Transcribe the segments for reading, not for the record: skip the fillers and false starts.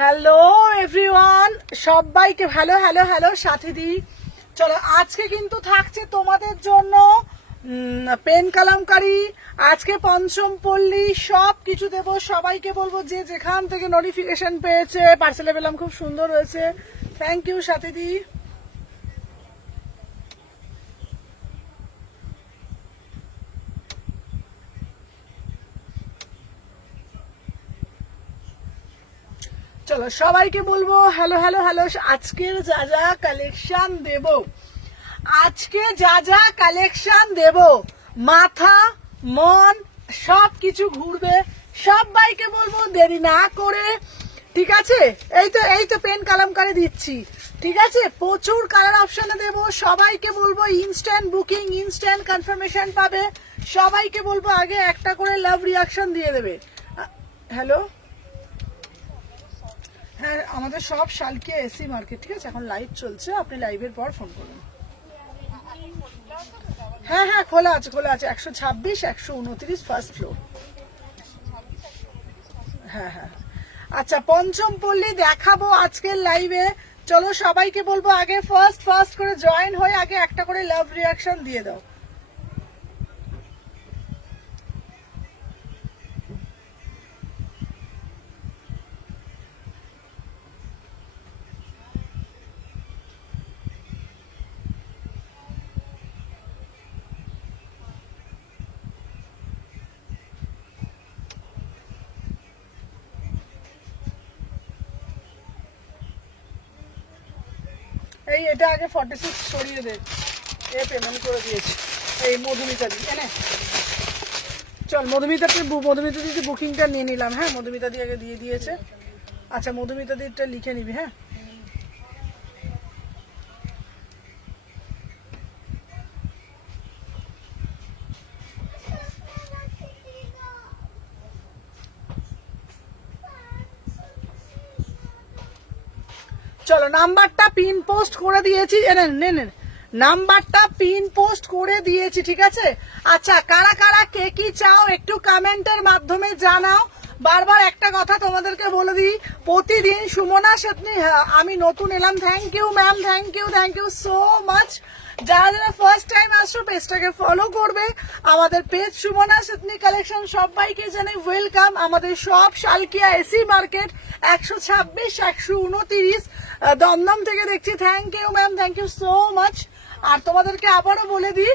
Hello everyone, সবাইকে hello hello hello সাথী দি। চলো আজকে কিন্তু থাকছে তোমাদের জন্য পেন কালামকারি, আজকে পঞ্চম পল্লী সব কিছু দেবো। সবাইকে বলবো যে যেখান থেকে নোটিফিকেশন পেয়েছে, পার্সেলে পেলাম, খুব সুন্দর হয়েছে, থ্যাংক ইউ সাথী দি। চলো সবাইকে বলবো হ্যালো হ্যালো হ্যালো। আজকের যা যা কালেকশন দেব, আজকে যা যা কালেকশন দেব, মাথা মন সব কিছু ঘুরবে। সবাইকে বলবো দেরি না করে, ঠিক আছে? এই তো পেন কালামকারি দিচ্ছি, ঠিক আছে? প্রচুর কালার অপশনে দেব। সবাইকে বলবো ইনস্ট্যান্ট বুকিং, ইনস্ট্যান্ট কনফার্মেশন পাবে। সবাইকে বলবো আগে একটা করে লাভ রিয়াকশন দিয়ে দেবে। হ্যালো, হ্যাঁ আমাদের সব শালকিয়া এসি মার্কেট, ঠিক আছে? এখন লাইভ চলছে, আপনি লাইভের পর ফোন করুন। হ্যাঁ হ্যাঁ খোলা আছে, খোলা আছে। 126 129 ফার্স্ট ফ্লোর। হ্যাঁ হ্যাঁ আচ্ছা, পঞ্চম পল্লী দেখাবো আজকের লাইভে। চলো সবাইকে বলবো আগে ফার্স্ট করে জয়েন হয়ে আগে একটা করে লাভ রিয়াকশন দিয়ে দাও। এই এটা আগে 46 সরিয়ে দে, এ পেমেন্ট করে দিয়েছি। এই মধুমিতা দি এনে চল, মধুমিতা দি বুকিংটা নিয়ে নিলাম। হ্যাঁ মধুমিতা দি আগে দিয়ে দিয়েছে। আচ্ছা মধুমিতা দিটা লিখে নিবি। হ্যাঁ চলো, নাম্বারটা পিন পোস্ট করে দিয়েছি, নাম্বারটা পিন পোস্ট করে দিয়েছি, ঠিক আছে? আচ্ছা কারা কারা কে কি চাও একটু কমেন্টের মাধ্যমে জানাও। বারবার একটা কথা তোমাদেরকে বলে দিই, প্রতিদিন সুমনা সেতনি, আমি নতুন এলাম, thank you ma'am, thank you so much. যারা যারা ফার্স্ট টাইম আসছো পেজটাকে ফলো করবে, আমাদের পেজ সুমনা সেতনি কালেকশন। সবাইকে জানাই ওয়েলকাম। আমাদের সব শালকিয়া এসি মার্কেট 126 129 দমদম থেকে দেখছি। Thank you ma'am, thank you so much. আর তোমাদেরকে আবারও বলে দিই,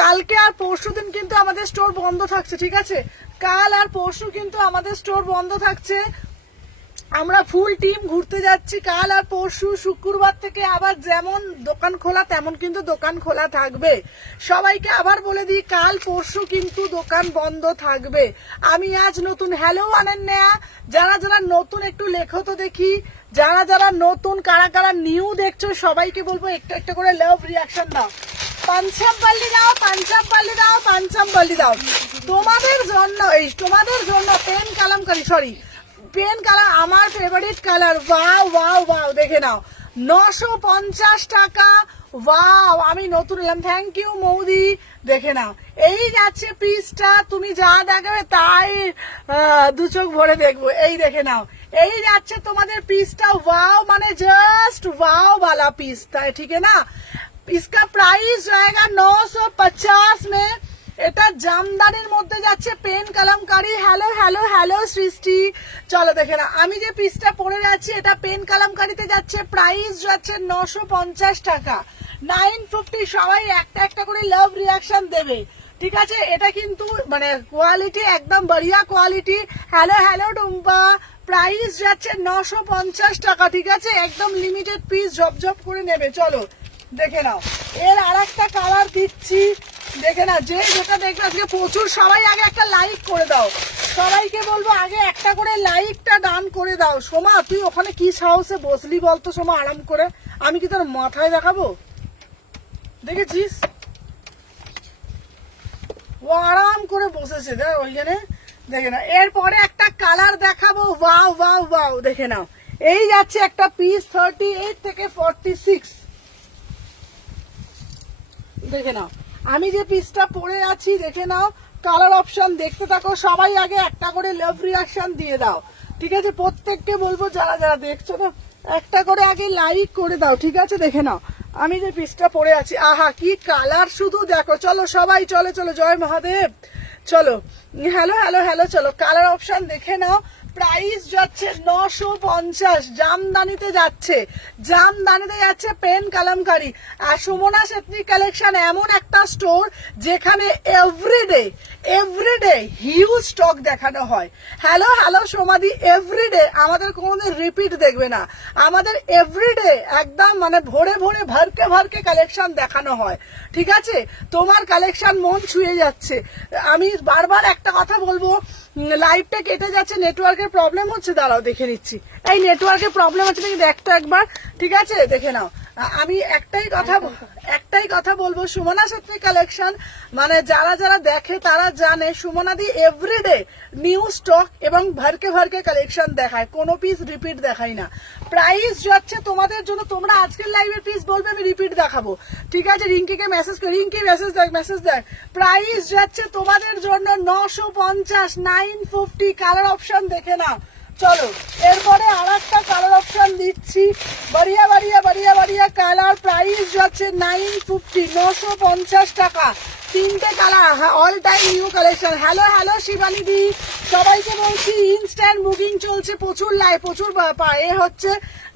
কালকে আর পরশু দিন কিন্তু আমাদের স্টোর বন্ধ থাকছে, ঠিক আছে? কাল আর পরশু কিন্তু আমাদের স্টোর বন্ধ থাকছে। আমরা ফুল টিম ঘুরতে যাচ্ছি কাল আর পরশু। শুক্রবার থেকে আবার যেমন দোকান খোলা তেমন কিন্তু দোকান খোলা থাকবে। সবাইকে আবার বলে দিই, কাল পরশু কিন্তু দোকান বন্ধ থাকবে। আমি আজ নতুন, হ্যালো অনন্যা, যারা যারা নতুন একটু লেখো তো দেখি। যারা যারা নতুন, কারা কারা নিউ দেখছো, সবাইকে বলবো একটু একটা করে লাভ রিয়াকশন দাও। পাঞ্চাম পাল্লি দাও, তোমাদের জন্য, তোমাদের জন্য pen kalamkari, sorry pen colour, আমার ফেভারিট কালার। ওয়াও দেখে নাও, 950 টাকা। ওয়াও, আমি নতুন এলাম, থ্যাংক ইউ মৌদি। দেখে নাও, এই যাচ্ছে পিসটা, তুমি যা দেখাবে তাই দু চোখ ভরে দেখবো। এই দেখে নাও, এই যাচ্ছে তোমাদের পিসটা। ওয়াও মানে জাস্ট ওয়াও वाला पीस था, ठीक है ना? इसका प्राइस रहेगा 950 में। এটা জামদানির মধ্যে যাচ্ছে, pen kalamkari. Hello hello hello Srishti. চলো দেখে না, আমি যে পিসটা পরে যাচ্ছি এটা পেন কালামকারিতে যাচ্ছে, প্রাইস যাচ্ছে 950 টাকা, 950। সবাই একটা একটা করে লাভ রিয়াকশন দেবে, ঠিক আছে? এটা কিন্তু মানে কোয়ালিটি একদম বড়িয়া quality. Hello hello Tumpa, price যাচ্ছে 950 টাকা, ঠিক আছে? একদম লিমিটেড পিস, ঝপঝপ করে নেবে। চলো দেখে নাও, এর আর একটা কালার দিচ্ছি, দেখে না। যে যেটা দেখবে আজকে প্রচুর, সবাই আগে একটা লাইক করে দাও। সবাইকে বলবো আগে একটা করে লাইকটা ডান করে দাও। সোমা তুই ওখানে কি সাহসে বসলি বলতো সোমা, আরাম করে? আমি কি তোর মাথায় দেখাবো? দেখেছিস ও আরাম করে বসেছে, দেখ ওইখানে, দেখে না। এরপরে একটা কালার দেখাবো, ওয়াও দেখে নাও, এই যাচ্ছে একটা পিস 38 থেকে 46। দেখে নাও, আমি যে পিসটা পরে আছি, দেখে নাও। কালার অপশন দেখতে থাকো, সবাই আগে একটা করে লাভ রিয়াকশন দিয়ে দাও। ঠিক আছে, প্রত্যেককে বলবো যারা যারা দেখছো না একটা করে আগে লাইক করে দাও, ঠিক আছে? দেখে নাও আমি যে পিসটা পরে আছি, আহা কি কালার শুধু দেখো। চলো সবাই, চলো চলো, জয় মহাদেব। চলো হ্যালো হ্যালো হ্যালো, চলো কালার অপশন দেখে নাও। প্রাইস যাচ্ছে 950, জামদানিতে যাচ্ছে, জামদানিতে যাচ্ছে পেন কালামকারি। আর সুমনাস এথনিক কালেকশন এমন একটা স্টোর যেখানে এভরিডে হিউজ স্টক দেখানো হয়। হ্যালো হ্যালো সোমাদি, এভরিডে আমাদের কোনোদিন রিপিট দেখবে না, আমাদের এভরিডে একদম মানে ভরে ভরে ভরকে ভরকে কালেকশন দেখানো হয়, ঠিক আছে? তোমার কালেকশন মন ছুঁয়ে যাচ্ছে। আমি বারবার একটা কথা বলবো, লাইভটা কেটে যাচ্ছে, নেটওয়ার্কের প্রবলেম হচ্ছে, দাঁড়াও দেখে নিচ্ছি। এই নেটওয়ার্কের প্রবলেম হচ্ছে নাকি দেখতো একবার, ঠিক আছে? দেখে নাও। আমি একটাই কথা বলবো, সুমনা সত্যি কালেকশন মানে যারা যারা দেখে তারা জানে সুমনাদি এভরিডে নিউ স্টক এবং ভরকে ভরকে কালেকশন দেখায়, কোনো পিস রিপিট দেখাই না। প্রাইস যাচ্ছে তোমাদের জন্য, তোমরা আজকের লাইভের পিস বলবে আমি রিপিট দেখাবো, ঠিক আছে? রিঙ্কিকে মেসেজ করি, রিঙ্কি মেসেজ দেখ। প্রাইস যাচ্ছে তোমাদের জন্য 950, 950। কালার অপশন দেখে নাও। চলো এরপরে আর একটা কালার অপশন দিচ্ছি, বাড়িয়া বাড়িয়া বাড়িয়া বাড়িয়া কালার। প্রাইস যাচ্ছে 950, 950 টাকা, তিনটে colour, all time new collection. Hello hello Shivani di, সবাইকে বলছি ইনস্ট্যান্ট বুকিং চলছে, প্রচুর প্রচুর এ হচ্ছে,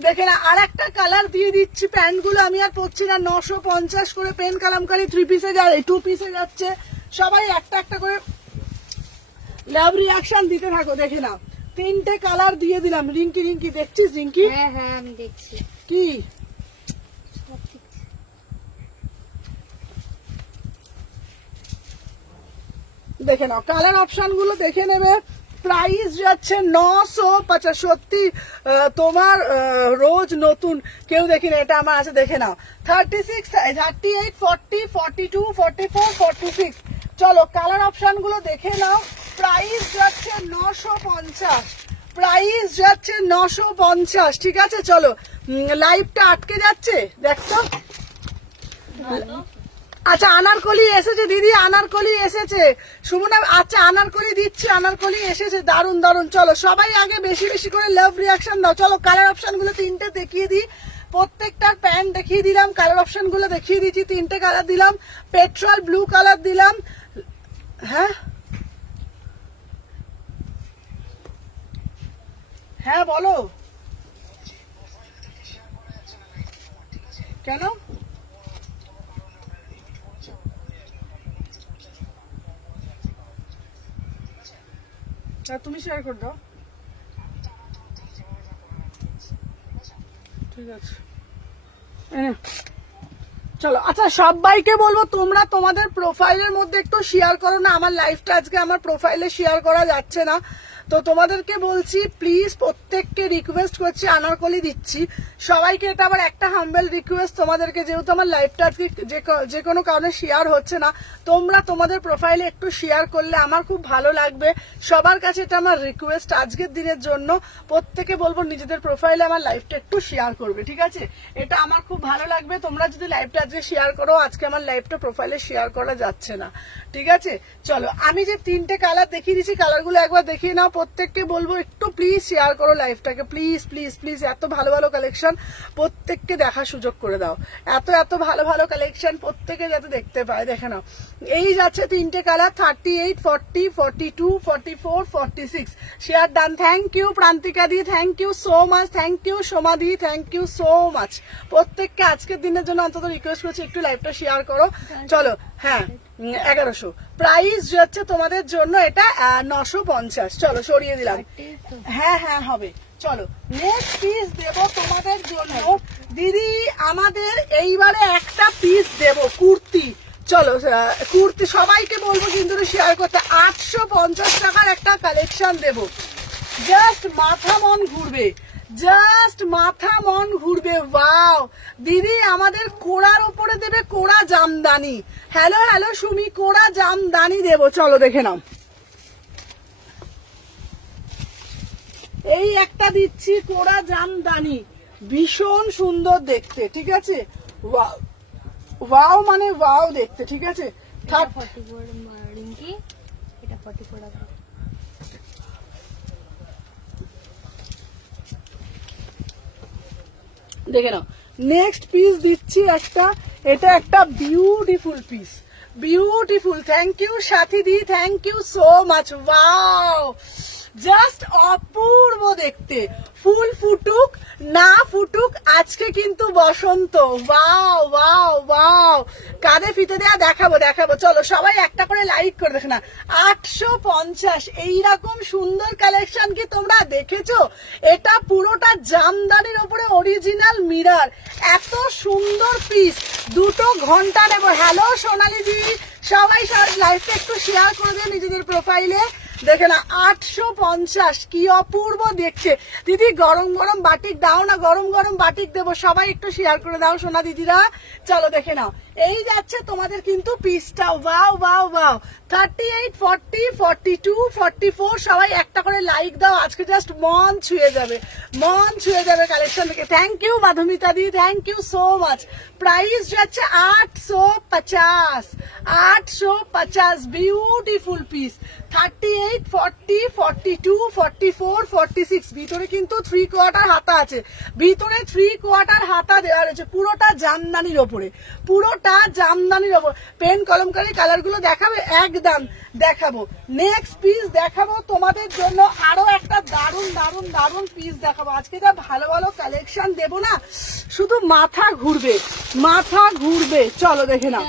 দেখে না। আর একটা কালার দিয়ে দিচ্ছি, প্যান্টগুলো আমি আর পরছি না, 950 করে পেন কালামকারি 3 পিসে যায়, 2 পিসে যাচ্ছে। সবাই একটা একটা করে লাভ রিয়াকশন দিতে থাকো, দেখে না। তিনটে কালার দিয়ে দিলাম। রিঙ্কি দেখছিস? রিঙ্কি হ্যাঁ হ্যাঁ আমি দেখছি। কি দেখে নাও, কালার অপশন গুলো দেখে নেবে। প্রাইস যাচ্ছে 950। সত্যি তোমার রোজ নতুন, কেউ দেখি না, এটা আমার আছে, দেখে নাও। 36, 38, 40, 42, 44, 46। চলো কালার অপশন গুলো দেখে নাও। প্রাইস যাচ্ছে 950, প্রাইস যাচ্ছে 950, ঠিক আছে? চলো লাইভটা আটকে যাচ্ছে, দেখতো। আচ্ছা আনারকলি এসেছে দিদি, আনারকলি এসেছে সুমনা। আচ্ছা আনারকলি দিচ্ছি, আনারকলি এসেছে, দারুন দারুন। চলো সবাই আগে বেশি বেশি করে লাভ রিয়াকশন দাও। চলো কালার অপশন গুলো তিনটে দেখিয়ে দিই, প্রত্যেকটার প্যান্ট দেখিয়ে দিলাম, কালার অপশন গুলো দেখিয়ে দিচ্ছি। তিনটে কালার দিলাম, পেট্রোল ব্লু কালার দিলাম। হ্যাঁ হ্যাঁ বলো, কেন? তুমি শেয়ার করে দাও, ঠিক আছে? চলো আচ্ছা সবাইকে বলবো তোমরা তোমাদের প্রোফাইলের মধ্যে একটু শেয়ার করো না, আমার লাইফটা আজকে আমার প্রোফাইলে শেয়ার করা যাচ্ছে না, তো তোমাদেরকে বলছি প্লিজ, প্রত্যেককে রিকোয়েস্ট করছি, আনারকলি দিচ্ছি সবাইকে। এটা আবার একটা হাম্বেল রিকোয়েস্ট তোমাদেরকে, যেহেতু আমার লাইফটা আজকে যে কোনো কারণে শেয়ার হচ্ছে না, তোমরা তোমাদের প্রোফাইলে একটু শেয়ার করলে আমার খুব ভালো লাগবে। সবার কাছে এটা আমার রিকোয়েস্ট আজকের দিনের জন্য, প্রত্যেকে বলবো নিজেদের প্রোফাইলে আমার লাইফটা একটু শেয়ার করবে, ঠিক আছে? এটা আমার খুব ভালো লাগবে তোমরা যদি লাইভটা আজকে শেয়ার করো। আজকে আমার লাইভটা প্রোফাইলে শেয়ার করা যাচ্ছে না, ঠিক আছে? চলো আমি যে তিনটে কালার দেখিয়ে দিচ্ছি, কালারগুলো একবার দেখিয়ে নাও। প্রত্যেককে বলবো একটু প্লিজ শেয়ার করো লাইভটাকে, প্লিজ প্লিজ প্লিজ। এত ভালো ভালো কালেকশন প্রত্যেককে দেখার সুযোগ করে দাও, এত এত ভালো ভালো কালেকশন প্রত্যেকে যাতে দেখতে পায়, দেখে নাও। এই যাচ্ছে তিনটে colour, 38, 40, 42, 44, 46। Share done. Thank you Prantika di, thank you so much, thank you Soma di, thank you so much. প্রত্যেককে আজকের দিনের জন্য অন্তত রিকোয়েস্ট করছি একটু লাইভটা শেয়ার করো। চলো হ্যাঁ 1100 প্রাইস যাচ্ছে তোমাদের জন্য, এটা 950। চলো সরিয়ে দিলাম, হ্যাঁ হ্যাঁ হবে। চলো নেক্সট পিস দেব তোমাদের জন্য দিদি, আমাদের এইবারে একটা পিস দেব কুর্তি। চলো কুর্তি সবাইকে বলবো কিন্তু শেয়ার করতে। 850 টাকার একটা কালেকশন দেব, জাস্ট মাথা মন ঘুরবে, জাস্ট মাথা মন ঘুরবে। ওয়াও দিদি, আমাদের কোড়ার উপরে দেবে কোড়া জামদানি। হ্যালো হ্যালো সুমি, কোড়া জামদানি দেবো, চলো দেখে নাও। এই একটা দিচ্ছি কোড়া জামদানি, ভীষণ সুন্দর দেখতে, ঠিক আছে? ওয়াও ওয়াও মানে ওয়াও দেখতে, ঠিক আছে? 44 রিঙ্কি, এটা 44 টাকা। দেখে নাও নেক্সট পিস দিচ্ছি একটা, এটা একটা beautiful piece, beautiful. Thank you Sathi di, thank you so much. Wow, just অপূর্ব দেখতে। ফুল ফুটুক না ফুটুক, আজকে কিন্তু বসন্ত। ওয়াও ওয়াও ওয়াও, কাঁধে ফিতে দেয়া দেখাবো দেখাবো। চলো সবাই একটা করে লাইক করে দেখে না। 850, এইরকম সুন্দর কালেকশন কি তোমরা দেখেছো? এটা পুরোটা জামদানির উপরে অরিজিনাল মিরর, এত সুন্দর পিস। 2 ঘন্টা নেবো। হ্যালো সোনালি দি, সবাই লাইভটা একটু শেয়ার করে দিও নিজেদের প্রোফাইলে। দেখে না 850, কি অপূর্ব দেখছে। দিদি গরম গরম বাটিক দাও না, গরম গরম বাটিক দেবো, সবাই একটু শেয়ার করে দাও সোনা দিদিরা। চলো দেখে নাও, এই যাচ্ছে তোমাদের কিন্তু পিসটা। ওয়াও ওয়াও ওয়াও, 38, 40, 42, 44, সবাই একটা করে লাইক দাও। আজকে জাস্ট মন ছুঁয়ে যাবে, মন ছুঁয়ে যাবে কালেকশন থেকে। Thank you Madhumita di, thank you so much. Price যাচ্ছে 850, 850, বিউটিফুল পিস। 38, 40, 42, 44, 46, ভিতরে কিন্তু 3/4 হাতা আছে, ভিতরে 3/4 হাতা দেওয়া রয়েছে, পুরোটা জামদানির ওপরে, পুরোটা জামদানির ওপর। পেন কলমকারী কালার গুলো দেখাবে, একদম দেখাবো। নেক্সট পিস দেখাবো তোমাদের জন্য, আরো একটা দারুন দারুন দারুন পিস দেখাবো। আজকে যা ভালো ভালো কালেকশন দেবো না, শুধু মাথা ঘুরবে, মাথা ঘুরবে। চলো দেখে নাও।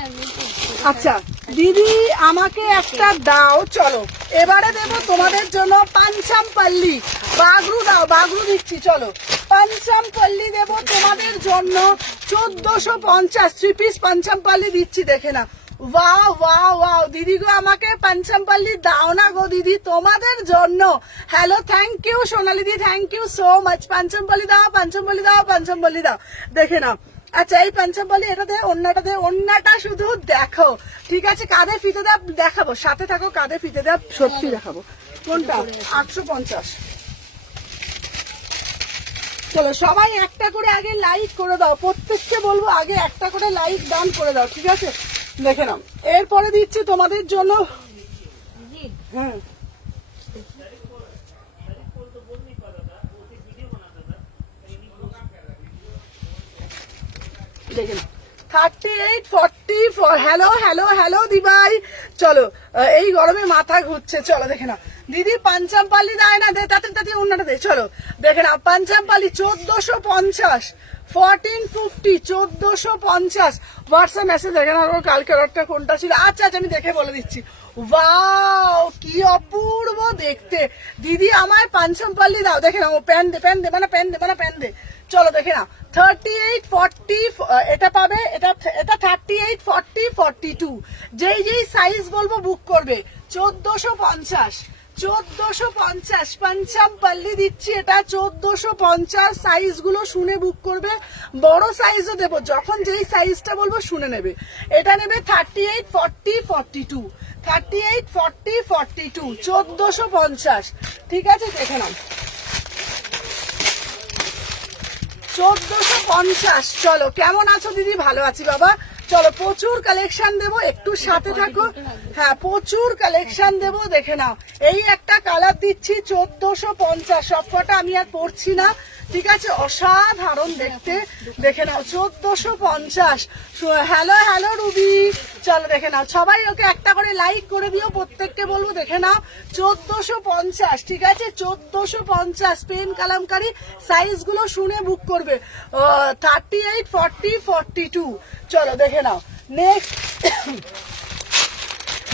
আচ্ছা দিদি আমাকে একটা দাও। চলো এবারে দেবো তোমাদের জন্য পাঞ্চামপল্লী, বাগরু দাও, বাগরু দিচ্ছি। চলো পাঞ্চামপল্লী দেবো তোমাদের জন্য 1450, 3 পিস পাঞ্চামপল্লী দিচ্ছি। দেখে না, ওয়াও ওয়াও ওয়াও। দিদি গো আমাকে পাঞ্চামপল্লী দাও না গো দিদি, তোমাদের জন্য। Hello, thank you Sonali di, thank you so much. Pochampally দাও, পাঞ্চামপল্লী দাও, পাঞ্চামপল্লী দাও। দেখে নাও। আচ্ছা এই পাঞ্চামপল্লী, এটা দে, অন্যটা দে, অন্যটা শুধু দেখো, ঠিক আছে? কাঁধে ফিতে দেব দেখাবো, সাথে থাকো, কাঁধে ফিতে দেব সত্যি দেখাবো। কোনটা? 850। চলো সবাই একটা করে আগে লাইক করে দাও, প্রত্যেককে বলবো আগে একটা করে লাইক ডান করে দাও, ঠিক আছে? দেখে নাও, এরপরে দিচ্ছি তোমাদের জন্য। হ্যাঁ দেখে নাও, 38, 40, হ্যালো হ্যালো হ্যালো দিবাই। চলো এই গরমে মাথা ঘুরছে। চলো দেখে নাও দিদি, পাঞ্চামপল্লী দেয় না, দে তাতে তাতে অন্যটা দে। চলো দেখে নাও, পাঞ্চামপল্লী 1450, 1450, 1450। হোয়াটসঅ্যাপ মেসেজ দেখে নাও কালকে অর্ডারটা কোনটা ছিল। আচ্ছা আচ্ছা আমি দেখে বলে দিচ্ছি। ওয়াও, কি অপূর্ব দেখতে। দিদি আমায় পাঞ্চামপল্লী দাও। দেখে নাও, প্যান দে, প্যান দে, মানে প্যান দে, মানে প্যান দে। চলো দেখে নাও, 38, 40, এটা পাবে, এটা 38, 40, 42। যেই যেই সাইজ বলবো বুক করবে। 1450, 1450 পাঞ্চামপল্লী দিচ্ছি, এটা 1450। সাইজ গুলো শুনে বুক করবে, বড় সাইজও দেবো, যখন যেই সাইজটা বলবো শুনে নেবে। এটা নেবে 38, 40, 42, 38, 40, 42, 1450, ঠিক আছে? দেখে নাও 1450। চলো কেমন আছো দিদি? ভালো আছি বাবা। চলো প্রচুর কালেকশন দেবো, একটু সাথে থাকো। হ্যাঁ প্রচুর কালেকশন দেবো, দেখে নাও। এই একটা কালার দিচ্ছি 1450, সবকটা আমি আর পরছি না, ঠিক আছে? অসাধারণ দেখতে। দেখে নাও 1450। Hello hello Ruby. চলো দেখে নাও, সবাই ওকে একটা করে লাইক করে দিও, প্রত্যেককে বলবো। দেখে নাও 1450, ঠিক আছে? 1450 পেন কালামকারী, সাইজ গুলো শুনে বুক করবে। 38, 40, 42। চলো দেখে নাও, নেক্সট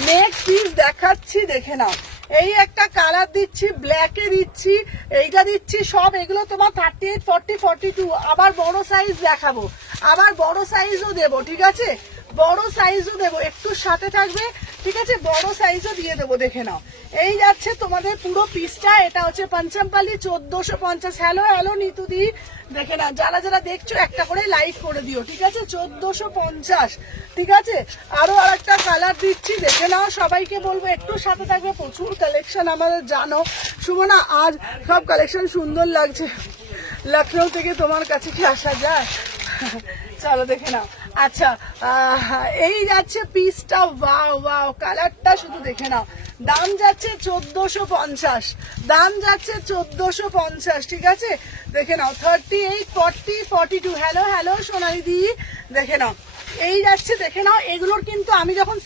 নেক্সট পিস দেখাচ্ছি। দেখে নাও, এই একটা কালার দিচ্ছি, ব্ল্যাকে দিচ্ছি, এইটা দিচ্ছি, সব এগুলো তোমার 38, 40, 42। আবার বড় সাইজ দেখাবো, আবার বড় সাইজও দেবো, ঠিক আছে? বড় সাইজও দেবো, একটু সাথে থাকবে, ঠিক আছে? বড় সাইজও দিয়ে দেবো। দেখে নাও, এই যাচ্ছে তোমাদের পুরো পিসটা। এটা হচ্ছে পাঞ্চামপল্লী 1450। Hello hello নিতুদি। দেখে নাও, যারা যারা দেখছো একটা করে লাইক করে দিও, ঠিক আছে? 1450, ঠিক আছে? আরো আরেকটা কালার দিচ্ছি, দেখে নাও, সবাইকে বলবো একটু সাথে থাকবে। প্রচুর কালেকশন আমাদের, জানো সুমনা, আজ সব কালেকশন সুন্দর লাগছে। লখনৌ থেকে তোমার কাছে কি আসা যায়? চলো দেখে নাও, আচ্ছা এই যাচ্ছে পিসটা, ওয়াও ওয়াও, কালারটা শুধু দেখে নাও। দাম যাচ্ছে 1450, দাম যাচ্ছে 1450, ঠিক আছে? দেখে নাও 38, 40, 42। হ্যালো হ্যালো সোনালি দি, দেখে নাও এই যাচ্ছে, দেখে নাও। এগুলোর কিন্তু আমি যখন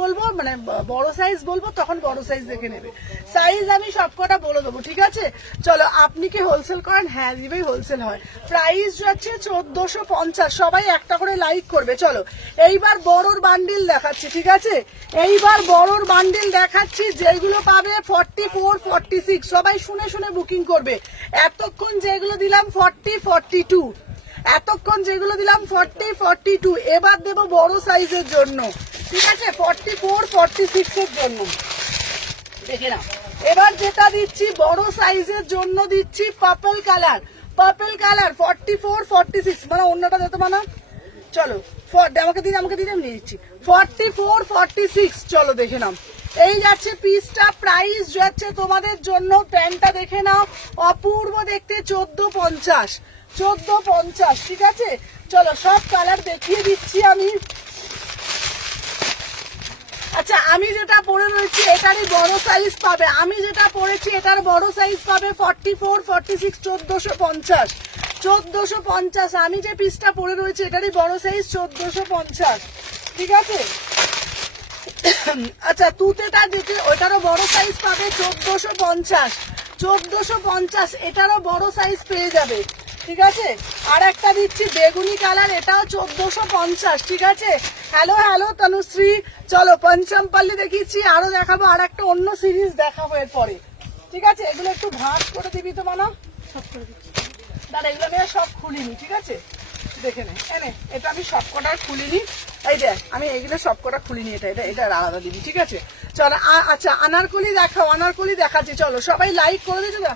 বলবো, মানে বড় সাইজ বলবো, তখন বড় সাইজ দেখে নেবে। সাইজ আমি সবকটা বলে দেবো, ঠিক আছে? চলো, আপনি কি হোলসেল করেন? হ্যাঁ দিদি হোলসেল হয়। প্রাইস যাচ্ছে 1450। সবাই একটা করে লাইক করবে। চলো এইবার বড়র বান্ডিল দেখাচ্ছি, ঠিক আছে? এইবার বড়র বান্ডিল দেখাচ্ছি, যেগুলো পাবে 44, 46। সবাই শুনে শুনে বুকিং করবে। এতক্ষণ যেগুলো দিলাম 40, 42, এতক্ষণ যেগুলো দিলাম 40, 42, এবার দেবো বড় সাইজের জন্য, ঠিক আছে? 44, 46 এর জন্য, দেখে নাও। এবার যেটা দিচ্ছি বড় সাইজের জন্য দিচ্ছি পার্পল কালার, পার্পল কালার 44, 46, মানে অন্যটা দিতে মানে। চলো আমাকে দিন আমি নিয়ে দিচ্ছি 44, 46। চলো দেখে নাও, এই যাচ্ছে পিসটা। প্রাইস যাচ্ছে তোমাদের জন্য, প্যান্টটা দেখে নাও, অপূর্ব দেখতে, 1450, 1450, ঠিক আছে? চলো সব কালার দেখিয়ে দিচ্ছি আমি। আচ্ছা, আমি যেটা পরে রয়েছি এটারই বড় সাইজ পাবে, আমি যেটা পরেছি এটার বড় সাইজ পাবে 44, 46, 1450, 1450। আমি যে পিসটা পরে রয়েছে এটারই বড় সাইজ 1450, ঠিক আছে? আচ্ছা, তুতেটা যেটা ওইটারও বড় সাইজ পাবে 1450, 1450, এটারও বড় সাইজ পেয়ে যাবে, ঠিক আছে? আর একটা দিচ্ছি বেগুনি কালার, এটাও 1450, ঠিক আছে? Hello hello Tanushree. চলো পঞ্চমপল্লী দেখিয়েছি, আরো দেখাবো, আর একটা অন্য সিরিজ দেখাবো এরপরে, ঠিক আছে? এগুলো একটু ভাঁজ করে দিবি তো মানা, সব করে দিচ্ছি। দাদা এগুলো আমি আর সব খুলিনি, ঠিক আছে? দেখে নে, এনে এটা আমি সব কটা খুলিনি, এই দেখ আমি এইগুলো সব কটা খুলিনি, এটা এটা এটা আলাদা দিবি, ঠিক আছে? চলো আচ্ছা, আনারকলি দেখাও, আনারকলি দেখাচ্ছি। চলো সবাই লাইক করে দিচ্ছ না।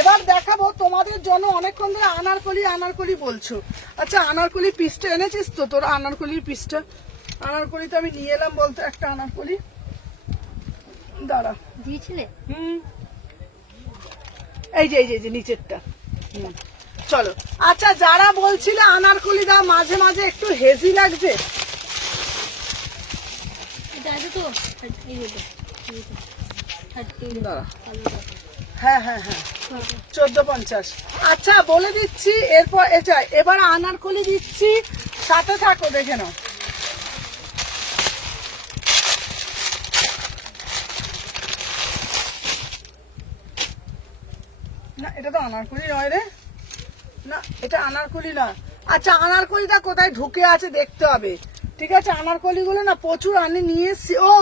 এবার দেখাবো তোমাদের জন্য, অনেকক্ষণ ধরে আনারকলি আনারকলি বলছো। আচ্ছা, আনারকলি পিসটা এনেছিস তো তোরা? আনারকলির পিসটা, আনারকলি তো আমি নিয়ে এলাম বলতো একটা আনারকলি, দাঁড়া। দিয়েছিলে? এই যে নিচেরটা। চলো আচ্ছা, যারা বলছিলে আনারকলি দাও, মাঝে মাঝে একটু হেভি লাগছে, এটা আছে তো, এই হলো, দাঁড়া। হ্যাঁ 1450। আচ্ছা বলে দিচ্ছি, এরপর এবার আনারকলি দিচ্ছি, সাথে থাকো, দেখে নাও। না এটা তো আনারকলি নয় রে, না এটা আনারকলি না। আচ্ছা, আনারকলিটা কোথায় ঢুকে আছে দেখতে হবে, ঠিক আছে? আনারকলি গুলো না প্রচুর নিয়ে এসছি। ও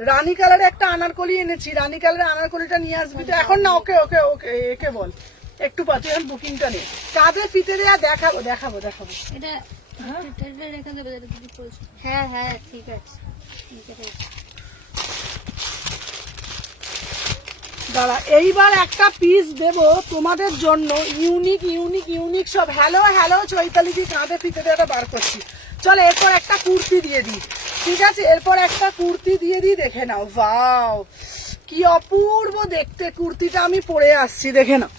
রানী কালারে একটা আনারকলি এনেছি, রানী কালারে আনারকলিটা নিয়ে আসবি তো এখন না? ওকে ওকে ওকে, একে বল একটু পাচ্ছি, আমি বুকিংটা নেই, কাঁধে ফিতে দেয়া দেখাবো। এটা এটা রেখে দেবে, যেটা দিদি বলছে। হ্যাঁ ঠিক আছে, দাঁড়া, এইবার একটা পিস দেব তোমাদের জন্য, ইউনিক সব। হ্যালো হ্যালো চৈতালি দি, কাঁধে ফিতে দেওয়াটা বার করছি। চলো এরপর একটা কুর্তি দিয়ে দিই, ঠিক আছে? এরপর একটা কুর্তি দিয়ে দিই, দেখে নাও। ওয়াও কি অপূর্ব দেখতে কুর্তিটা, আমি পরে আসছি, দেখে নাও।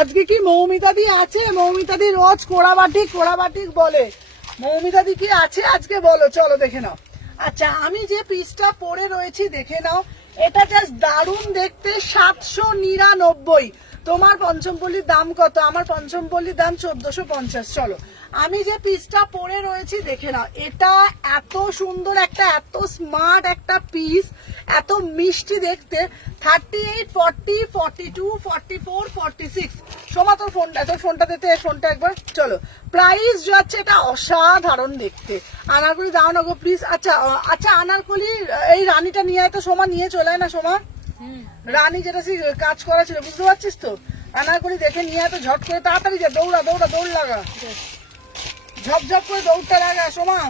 আজকে কি মৌমিতাদি আছে? মৌমিতাদি রোজ কোড়াবাটিক বলে। মৌমিতাদি কি আছে আজকে বলো, চলো দেখে নাও। আচ্ছা, আমি যে পিসটা পরে রয়েছি দেখে নাও, এটা জাস্ট দারুণ দেখতে, 799। তোমার পঞ্চমপল্লীর দাম কত? আমার পঞ্চমপল্লীর দাম 1450। চলো আমি যে পিসটা পরে রয়েছি দেখে নাও, এটা এত সুন্দর একটা, এত স্মার্ট একটা পিস, এত মিষ্টি দেখতে। 38, 40, 42, 44, 46। সোমা তোর ফোনটা দিতে, ফোনটা একবার। চলো প্রাইস যাচ্ছে, এটা অসাধারণ দেখতে। আনারকলি দাও না গো প্লিজ। আচ্ছা আনারকলি এই রানীটা নিয়ে আয় তো সোমা, নিয়ে চলে আয় না সোমা। রানী যেটা কাজ করা ছিল, বুঝতে পারছিস তো? আনারকলি দেখে নিয়ে আয় তো, ঝট করে তাড়াতাড়ি যা, দৌড় লাগা, ঝপঝপ করে দৌড়টা লাগা সোমা।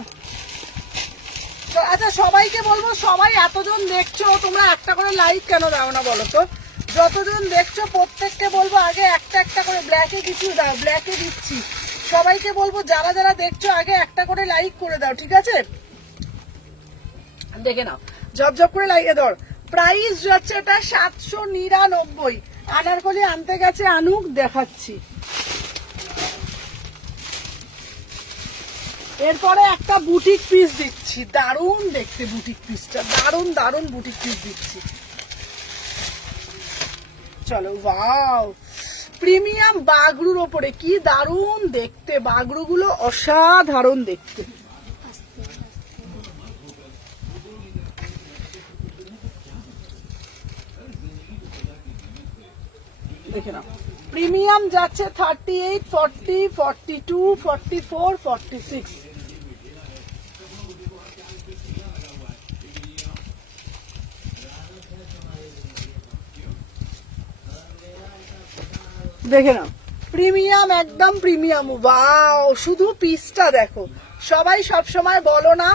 আচ্ছা সবাইকে বলবো, সবাই এতজন দেখছো, তোমরা একটা করে লাইক কেন দাও না বলো তো? যতজন দেখছো প্রত্যেককে বলবো আগে একটা একটা করে ব্ল্যাকে কিছু দাও, ব্ল্যাকে দিচ্ছি। সবাইকে বলবো যারা যারা দেখছো আগে একটা করে লাইক করে দাও, ঠিক আছে? দেখে নাও, ঝপঝপ করে লাইকে ধর। প্রাইস যাচ্ছে এটা 799। আনারকলি আনতে গেছে, আনুক, দেখাচ্ছি। এরপরে একটা বুটিক পিস দিচ্ছি, দারুণ দেখতে বুটিক পিসটা, দারুণ দারুণ বুটিক পিস দিচ্ছি। চলো, ওয়াও, প্রিমিয়াম বাগরুর ওপরে, কি দারুণ দেখতে, বাগরুগুলো অসাধারণ দেখতে। দেখে নাও, প্রিমিয়াম যাচ্ছে 38, 40, 42, 44, 46। দেখে নাও, প্রিমিয়াম, একদম প্রিমিয়াম। ওয়াও, শুধু পিসটা দেখো। সবাই সব সময় বলো না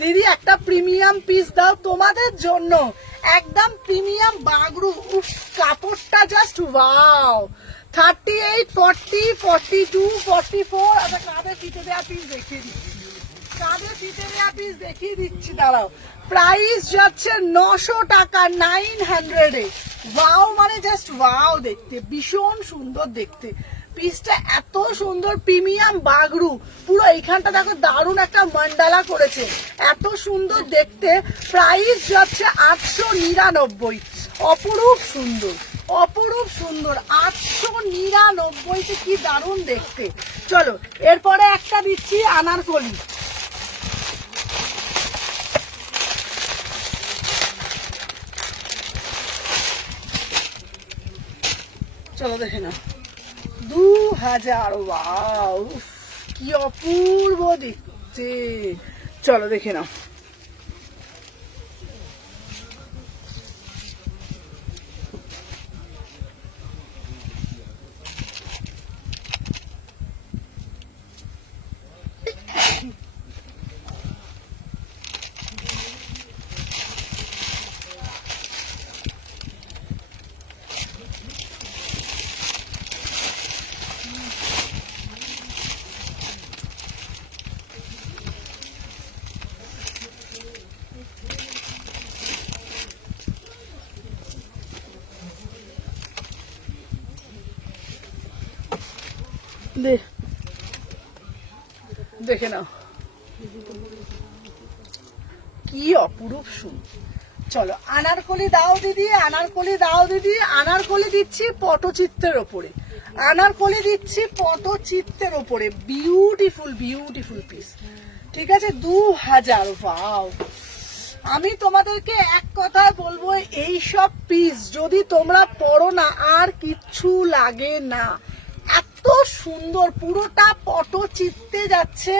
দিদি একটা প্রিমিয়াম পিস দাও, তোমাদের জন্য একদম প্রিমিয়াম বাগরু। উফ, কাপড়টা জাস্ট ওয়াও। 38, 40, 42, 44। আচ্ছা, কাঁধে ফিতে দেওয়া পিস দেখিয়ে দিচ্ছি, কাঁধে ফিতে দেওয়া পিস দেখিয়ে দিচ্ছি, দাঁড়াও। প্রাইস যাচ্ছে 900 টাকা, 900 এ। ওয়াও মানে জাস্ট ওয়াও দেখতে, ভীষণ সুন্দর দেখতে পিসটা, এত সুন্দর প্রিমিয়াম বাগরু। পুরো এইখানটা দেখো দারুণ একটা মান্ডালা করেছে, এত সুন্দর দেখতে। প্রাইস যাচ্ছে 899। অপরূপ সুন্দর, অপরূপ সুন্দর, 899 কি দারুণ দেখতে। চলো, এরপরে একটা দিচ্ছি আনারকলি। চলো দেখে নাও, 2000। ওয়াও, কি অপূর্ব দেখতে। চলো দেখে নাও, দেখে নাও, কি অপরূপ সুন্দর। চলো, আনারকলি দাও দিদি, আনারকলি দাও দিদি। আনারকলি দিচ্ছি পটচিত্রের ওপরে, আনারকলি দিচ্ছি পটচিত্রের ওপরে। বিউটিফুল বিউটিফুল পিস, ঠিক আছে? 2000। ওয়াও, আমি তোমাদেরকে এক কথা বলবো, এই সব পিস যদি তোমরা পরো না, আর কিচ্ছু লাগে না। এত সুন্দর, পুরোটা পটচিত্রে যাচ্ছে,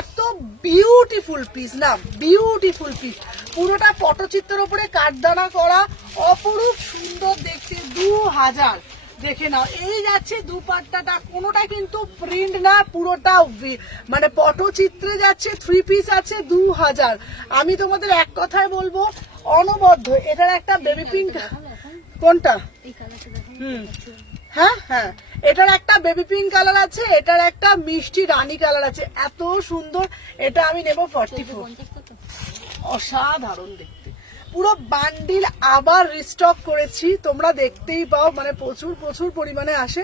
এত বিউটিফুল পিস না, বিউটিফুল পিস, পুরোটা পটচিত্রের উপরে কাঠদানা করা, অপরূপ সুন্দর দেখতে। 2000। দেখে নাও, এই যাচ্ছে দুপাট্টাটা, কোনোটা কিন্তু প্রিন্ট না, পুরোটা মানে পটচিত্রে যাচ্ছে। 3 পিস আছে, 2000। আমি তোমাদের এক কথায় বলবো, অনবদ্য। এটার একটা বেবি পিঙ্ক, কোনটা? হ্যাঁ হ্যাঁ, এটার একটা বেবি পিঙ্ক কালার আছে, এটার একটা মিষ্টি রানী কালার আছে, এত সুন্দর। এটা আমি নেব 44। অসাধারণ দেখতে, পুরো বান্ডিল আবার রিস্টক করেছি, তোমরা দেখতেই পাও, মানে প্রচুর প্রচুর পরিমাণে আসে।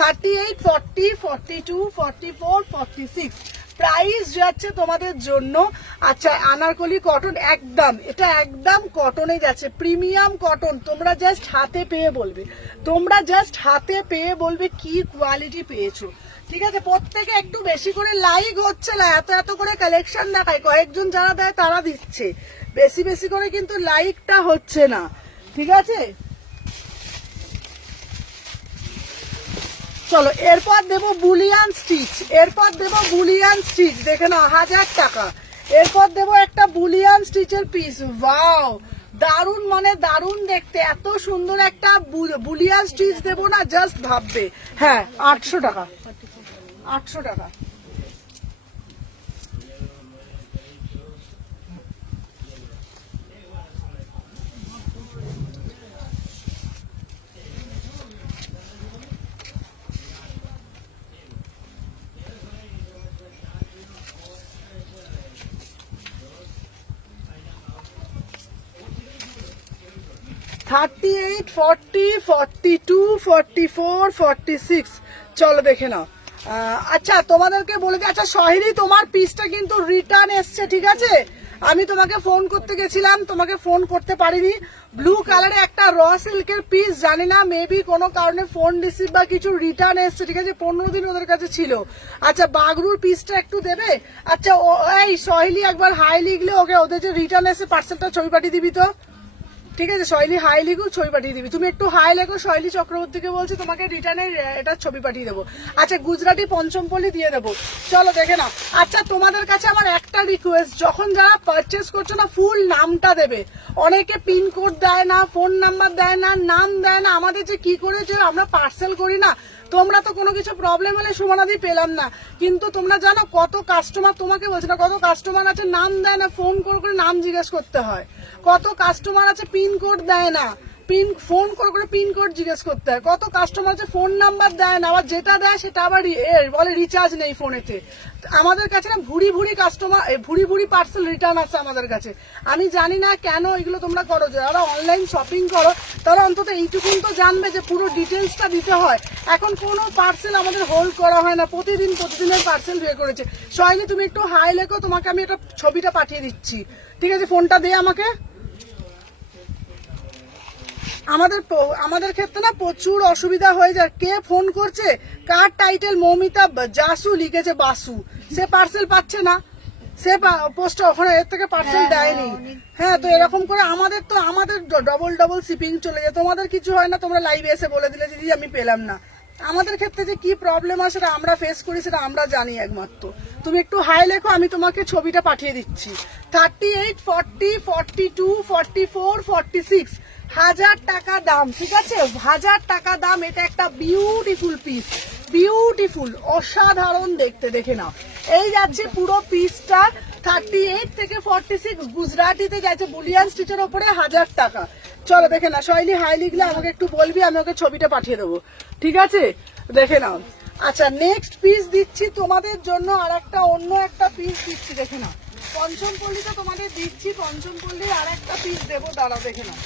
38, 40, 42, 44, 46। প্রাইস যাচ্ছে তোমাদের জন্য। আচ্ছা, আনারকলি কটন, একদম, এটা একদম কটনে যাচ্ছে, প্রিমিয়াম কটন। তোমরা জাস্ট হাতে পেয়ে বলবে, তোমরা জাস্ট হাতে পেয়ে বলবে কি কোয়ালিটি পেয়েছো, ঠিক আছে? প্রত্যেকে একটু বেশি করে লাইক হচ্ছে না, এত এত করে কালেকশন দেখায়, কয়েকজন যারা দেয় তারা দিচ্ছে, বেশি বেশি করে কিন্তু লাইকটা হচ্ছে না, ঠিক আছে? চলো, এরপর দেবো বুলিয়ান স্টিচ, এরপর দেবো বুলিয়ান স্টিচ। দেখে নাও, 1000 টাকা। এরপর দেবো একটা বুলিয়ান স্টিচের পিস। ওয়াও, দারুণ মানে দারুণ দেখতে, এত সুন্দর একটা বুলিয়ান স্টিচ দেবো না, জাস্ট ভাববে। হ্যাঁ, 800 টাকা, 800 টাকা। 38, 40, 42, 44, 46। চলো দেখে নাও। আচ্ছা তোমাদেরকে বলে দিই, আচ্ছা সহিলি তোমার পিসটা কিন্তু রিটার্ন এসছে, ঠিক আছে? আমি তোমাকে ফোন করতে গেছিলাম, তোমাকে ফোন করতে পারিনি। ব্লু কালারে একটা র সিল্কের পিস, জানি না মেবি কোনো কারণে ফোন রিসিভ বা কিছু রিটার্ন এসছে, ঠিক আছে? 15 দিন ওদের কাছে ছিল। আচ্ছা বাগরুর পিসটা একটু দেবে? আচ্ছা এই সহিলি একবার হাই লিখলে ওকে, ওদের যে রিটার্ন এসে পার্সেলটা ছবি পাঠিয়ে দিবি তো, ঠিক আছে? শৈলী হাই লিখো, ছবি পাঠিয়ে দিবি। তুমি একটু হাই লেখো, শৈলী চক্রবর্তীকে বলছি তোমাকে রিটার্নের এটা ছবি পাঠিয়ে দেবো। আচ্ছা গুজরাটি পঞ্চমপল্লী দিয়ে দেবো। চলো দেখে নাও। আচ্ছা তোমাদের কাছে আমার একটা রিকোয়েস্ট, যখন যারা পারচেস করছো না ফুল নামটা দেবে। অনেকে পিনকোড দেয় না, ফোন নাম্বার দেয় না, নাম দেয় না। আমাদের যে কি করেছে, আমরা পার্সেল করি না, তোমরা তো কোনো কিছু প্রবলেম হলে সুমনাদি পেলাম না, কিন্তু তোমরা জানো কত কাস্টমার, তোমাকে বলছি না, কত কাস্টমার আছে নাম দেয় না, ফোন করে নাম জিজ্ঞেস করতে হয়। কত কাস্টমার আছে পিনকোড দেয় না, ফোন করে পিনকোড জিজ্ঞেস করতে হয়। কত কাস্টমার আছে ফোন নাম্বার দেয় না, আবার যেটা দেয় সেটা আবার বলে রিচার্জ নেই ফোনেতে। আমাদের কাছে না ভুড়ি ভুড়ি কাস্টমার, ভুড়ি ভুড়ি পার্সেল রিটার্ন আছে আমাদের কাছে। আমি জানি না কেন এগুলো তোমরা করো। যারা অনলাইন শপিং করো তারা অন্তত এইটুকুন তো জানবে যে পুরো ডিটেলসটা দিতে হয়। এখন কোনো পার্সেল আমাদের হোল্ড করা হয় না, প্রতিদিনের পার্সেল বের করেছে। সবাই তুমি একটু হাই লেখো, তোমাকে আমি এটা ছবিটা পাঠিয়ে দিচ্ছি, ঠিক আছে? ফোনটা দিয়ে আমাকে। আমাদের ক্ষেত্রে না প্রচুর অসুবিধা হয়ে যায়। কে ফোন করছে, কার টাইটেল মৌমিতা জাসু লিখেছে বাসু, সে পার্সেল পাচ্ছে না, সে পোস্ট ওখানে এর থেকে পার্সেল দেয়নি। হ্যাঁ, তো এরকম করে আমাদের ডবল শিপিং চলে যায়। তোমাদের কিছু হয় না, তোমরা লাইভে এসে বলে দিলে দিদি আমি পেলাম না। আমাদের ক্ষেত্রে যে কি প্রবলেম আছে সেটা আমরা ফেস করি, সেটা আমরা জানি একমাত্র। তুমি একটু হাই লেখো, আমি তোমাকে ছবিটা পাঠিয়ে দিচ্ছি। 38, 40, 42, 44, 46, 1000 টাকা দাম, ঠিক আছে? 1000 টাকা দাম। এটা একটা বিউটিফুল পিস, বিউটিফুল, অসাধারণ দেখতে। দেখে নাও, এই যাচ্ছে পুরো পিসটা 38 থেকে 46 গুজরাটিতে যাচ্ছে, বুলিয়ান স্টিচের ওপরে 1000 টাকা। চলো দেখে না, শৈলী হাই লিখলে আমাকে একটু বলবি, আমি ওকে ছবিটা পাঠিয়ে দেবো, ঠিক আছে? দেখে নাও। আচ্ছা নেক্সট পিস দিচ্ছি তোমাদের জন্য, আর একটা অন্য একটা পিস দিচ্ছি। দেখে নাও, পঞ্চমপল্লীতে তোমাদের দিচ্ছি, পঞ্চমপল্লীর আর একটা পিস দেবো, দাঁড়াও দেখে নাও।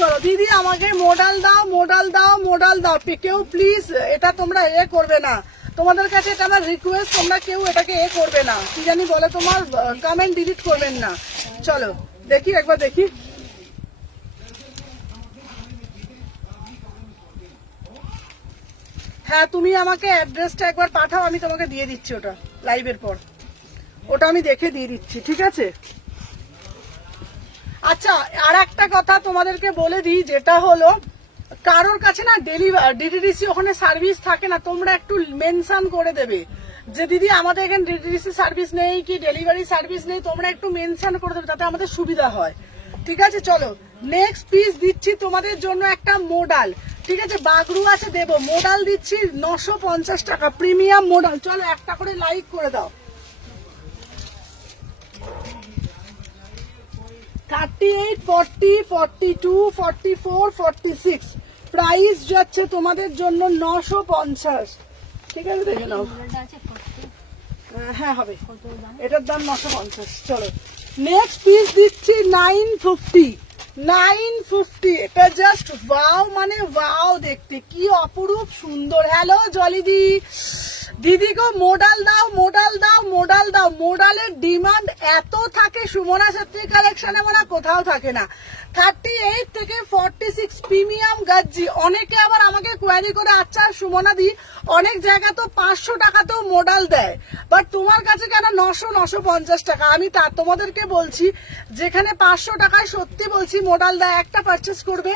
চলো দিদি আমাকে মডেল দাও, মডেল দাও, মডেল দাও। কেউ প্লিজ এটা তোমরা করবে না, তোমাদের কাছে এটা আমার রিকোয়েস্ট, তোমরা কেউ এটাকে করবে না। কি জানি বলে, তোমার কমেন্ট ডিলিট করবেন না। চলো দেখি, একবার দেখি। হ্যাঁ তুমি আমাকে অ্যাড্রেসটা একবার পাঠাও, আমি তোমাকে দিয়ে দিচ্ছি ওটা লাইভের পর, ওটা আমি দেখে দিয়ে দিচ্ছি, ঠিক আছে? আচ্ছা আর একটা কথা তোমাদেরকে বলে দিই, যেটা হলো কারোর কাছে না ডিটিডিসি ওখানে সার্ভিস থাকে না, তোমরা একটু মেনশন করে দেবে যে দিদি আমাদের এখানে ডিটিডিসি সার্ভিস নেই কি ডেলিভারি সার্ভিস নেই, তোমরা একটু মেনশন করে দেবে, তাতে আমাদের সুবিধা হয়, ঠিক আছে? চলো নেক্সট পিস দিচ্ছি তোমাদের জন্য একটা মোডাল, ঠিক আছে? বাগরু আছে দেবো, মোডাল দিচ্ছি 950 টাকা, প্রিমিয়াম মোডাল। চলো একটা করে লাইক করে দাও। 38, 40, 42, 44, 46 প্রাইস যাচ্ছে তোমাদের জন্য 950, ঠিক আছে? দেখে নাও। হ্যাঁ হবে, এটার দাম 950। চলো নেক্সট পিস দিচ্ছি 950, 950। এটা জাস্ট ওয়াও, মানে ওয়াও, দেখতে কি অপরূপ সুন্দর। হ্যালো জলিদি দিদি গো, মোডাল দাও, মোডাল দাও, মোডাল দাও। মোডালের ডিমান্ড এত থাকে সুমনা সেত্রী কালেকশনে, মানে কোথাও থাকে না। 38 থেকে 46 প্রিমিয়াম গাজ্জি। অনেকে আবার আমাকে কোয়ারি করে, আচ্ছা সুমনা দি অনেক জায়গা তো 500 টাকাতেও মোডাল দেয়, বাট তোমার কাছে কেন 950 টাকা? আমি তোমাদেরকে বলছি, যেখানে 500 টাকায় সত্যি বলছি মোডাল দেয়, একটা পারচেস করবে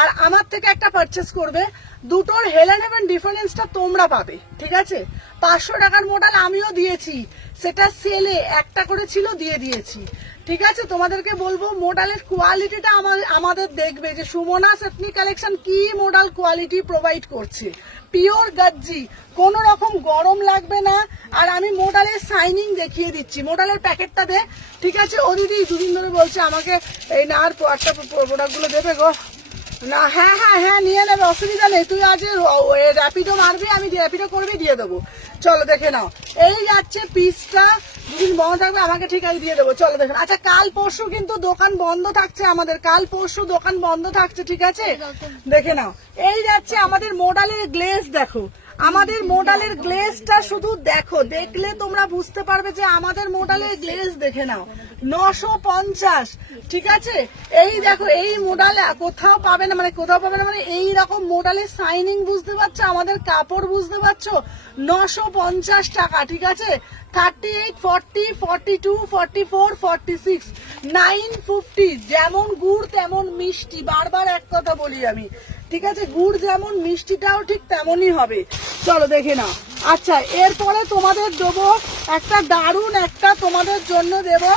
আর আমার থেকে একটা পারচেস করবে, দুটোর হেলেন হেভেন ডিফারেন্সটা তোমরা পাবে, ঠিক আছে? 500 টাকার মোডাল আমিও দিয়েছি, সেটা সেলে একটা করে ছিল, দিয়ে দিয়েছি, ঠিক আছে? তোমাদেরকে বলবো মোডালের কোয়ালিটিটা আমাদের দেখবে যে সুমনা সেটনি কালেকশন কি মোডাল কোয়ালিটি প্রোভাইড করছে। পিওর গাজ্জি, কোনো রকম গরম লাগবে না। আর আমি মোডালের সাইনিং দেখিয়ে দিচ্ছি, মোডালের প্যাকেটটা দে, ঠিক আছে? ও দিদি দুদিন ধরে বলছে আমাকে এই না আর একটা প্রোডাক্টগুলো দেবে গো না। হ্যাঁ হ্যাঁ হ্যাঁ নিয়ে নেবে, অসুবিধা নেই। তুই আজ র্যাপিডো মারবি, আমি র্যাপিডো করবি, দিয়ে দেবো। চলো দেখে নাও, এই যাচ্ছে পিসটা দুদিন বন্ধ থাকবে, আমাকে ঠিক আছে দিয়ে দেবো। চলো দেখুন, আচ্ছা কাল পরশু কিন্তু দোকান বন্ধ থাকছে আমাদের, কাল পরশু দোকান বন্ধ থাকছে, ঠিক আছে? দেখে নাও, এই যাচ্ছে আমাদের মোডালের গ্লেজ। দেখো আমাদের মোডালের গ্লেজটা শুধু দেখো, দেখলে তোমরা বুঝতে পারবে যে আমাদের মোডালের গ্লেজ দেখে নাও 950, ঠিক আছে? এই দেখো এই মোডাল কোথাও পাবে না, মানে কোথাও পাবে না, মানে এইরকম মোডালের সাইনিং বুঝতে পারছো, আমাদের কাপড় বুঝতে পারছো, 950 টাকা, ঠিক আছে? 38, 40, 42, 44, 46, 950। যেমন গুড় তেমন মিষ্টি, বারবার এক কথা বলি আমি, ঠিক আছে? গুড় যেমন মিষ্টিটাও ঠিক তেমনই হবে। চলো দেখে নাও। আচ্ছা এরপরে তোমাদের দেবো একটা দারুণ, একটা তোমাদের জন্য দেবো।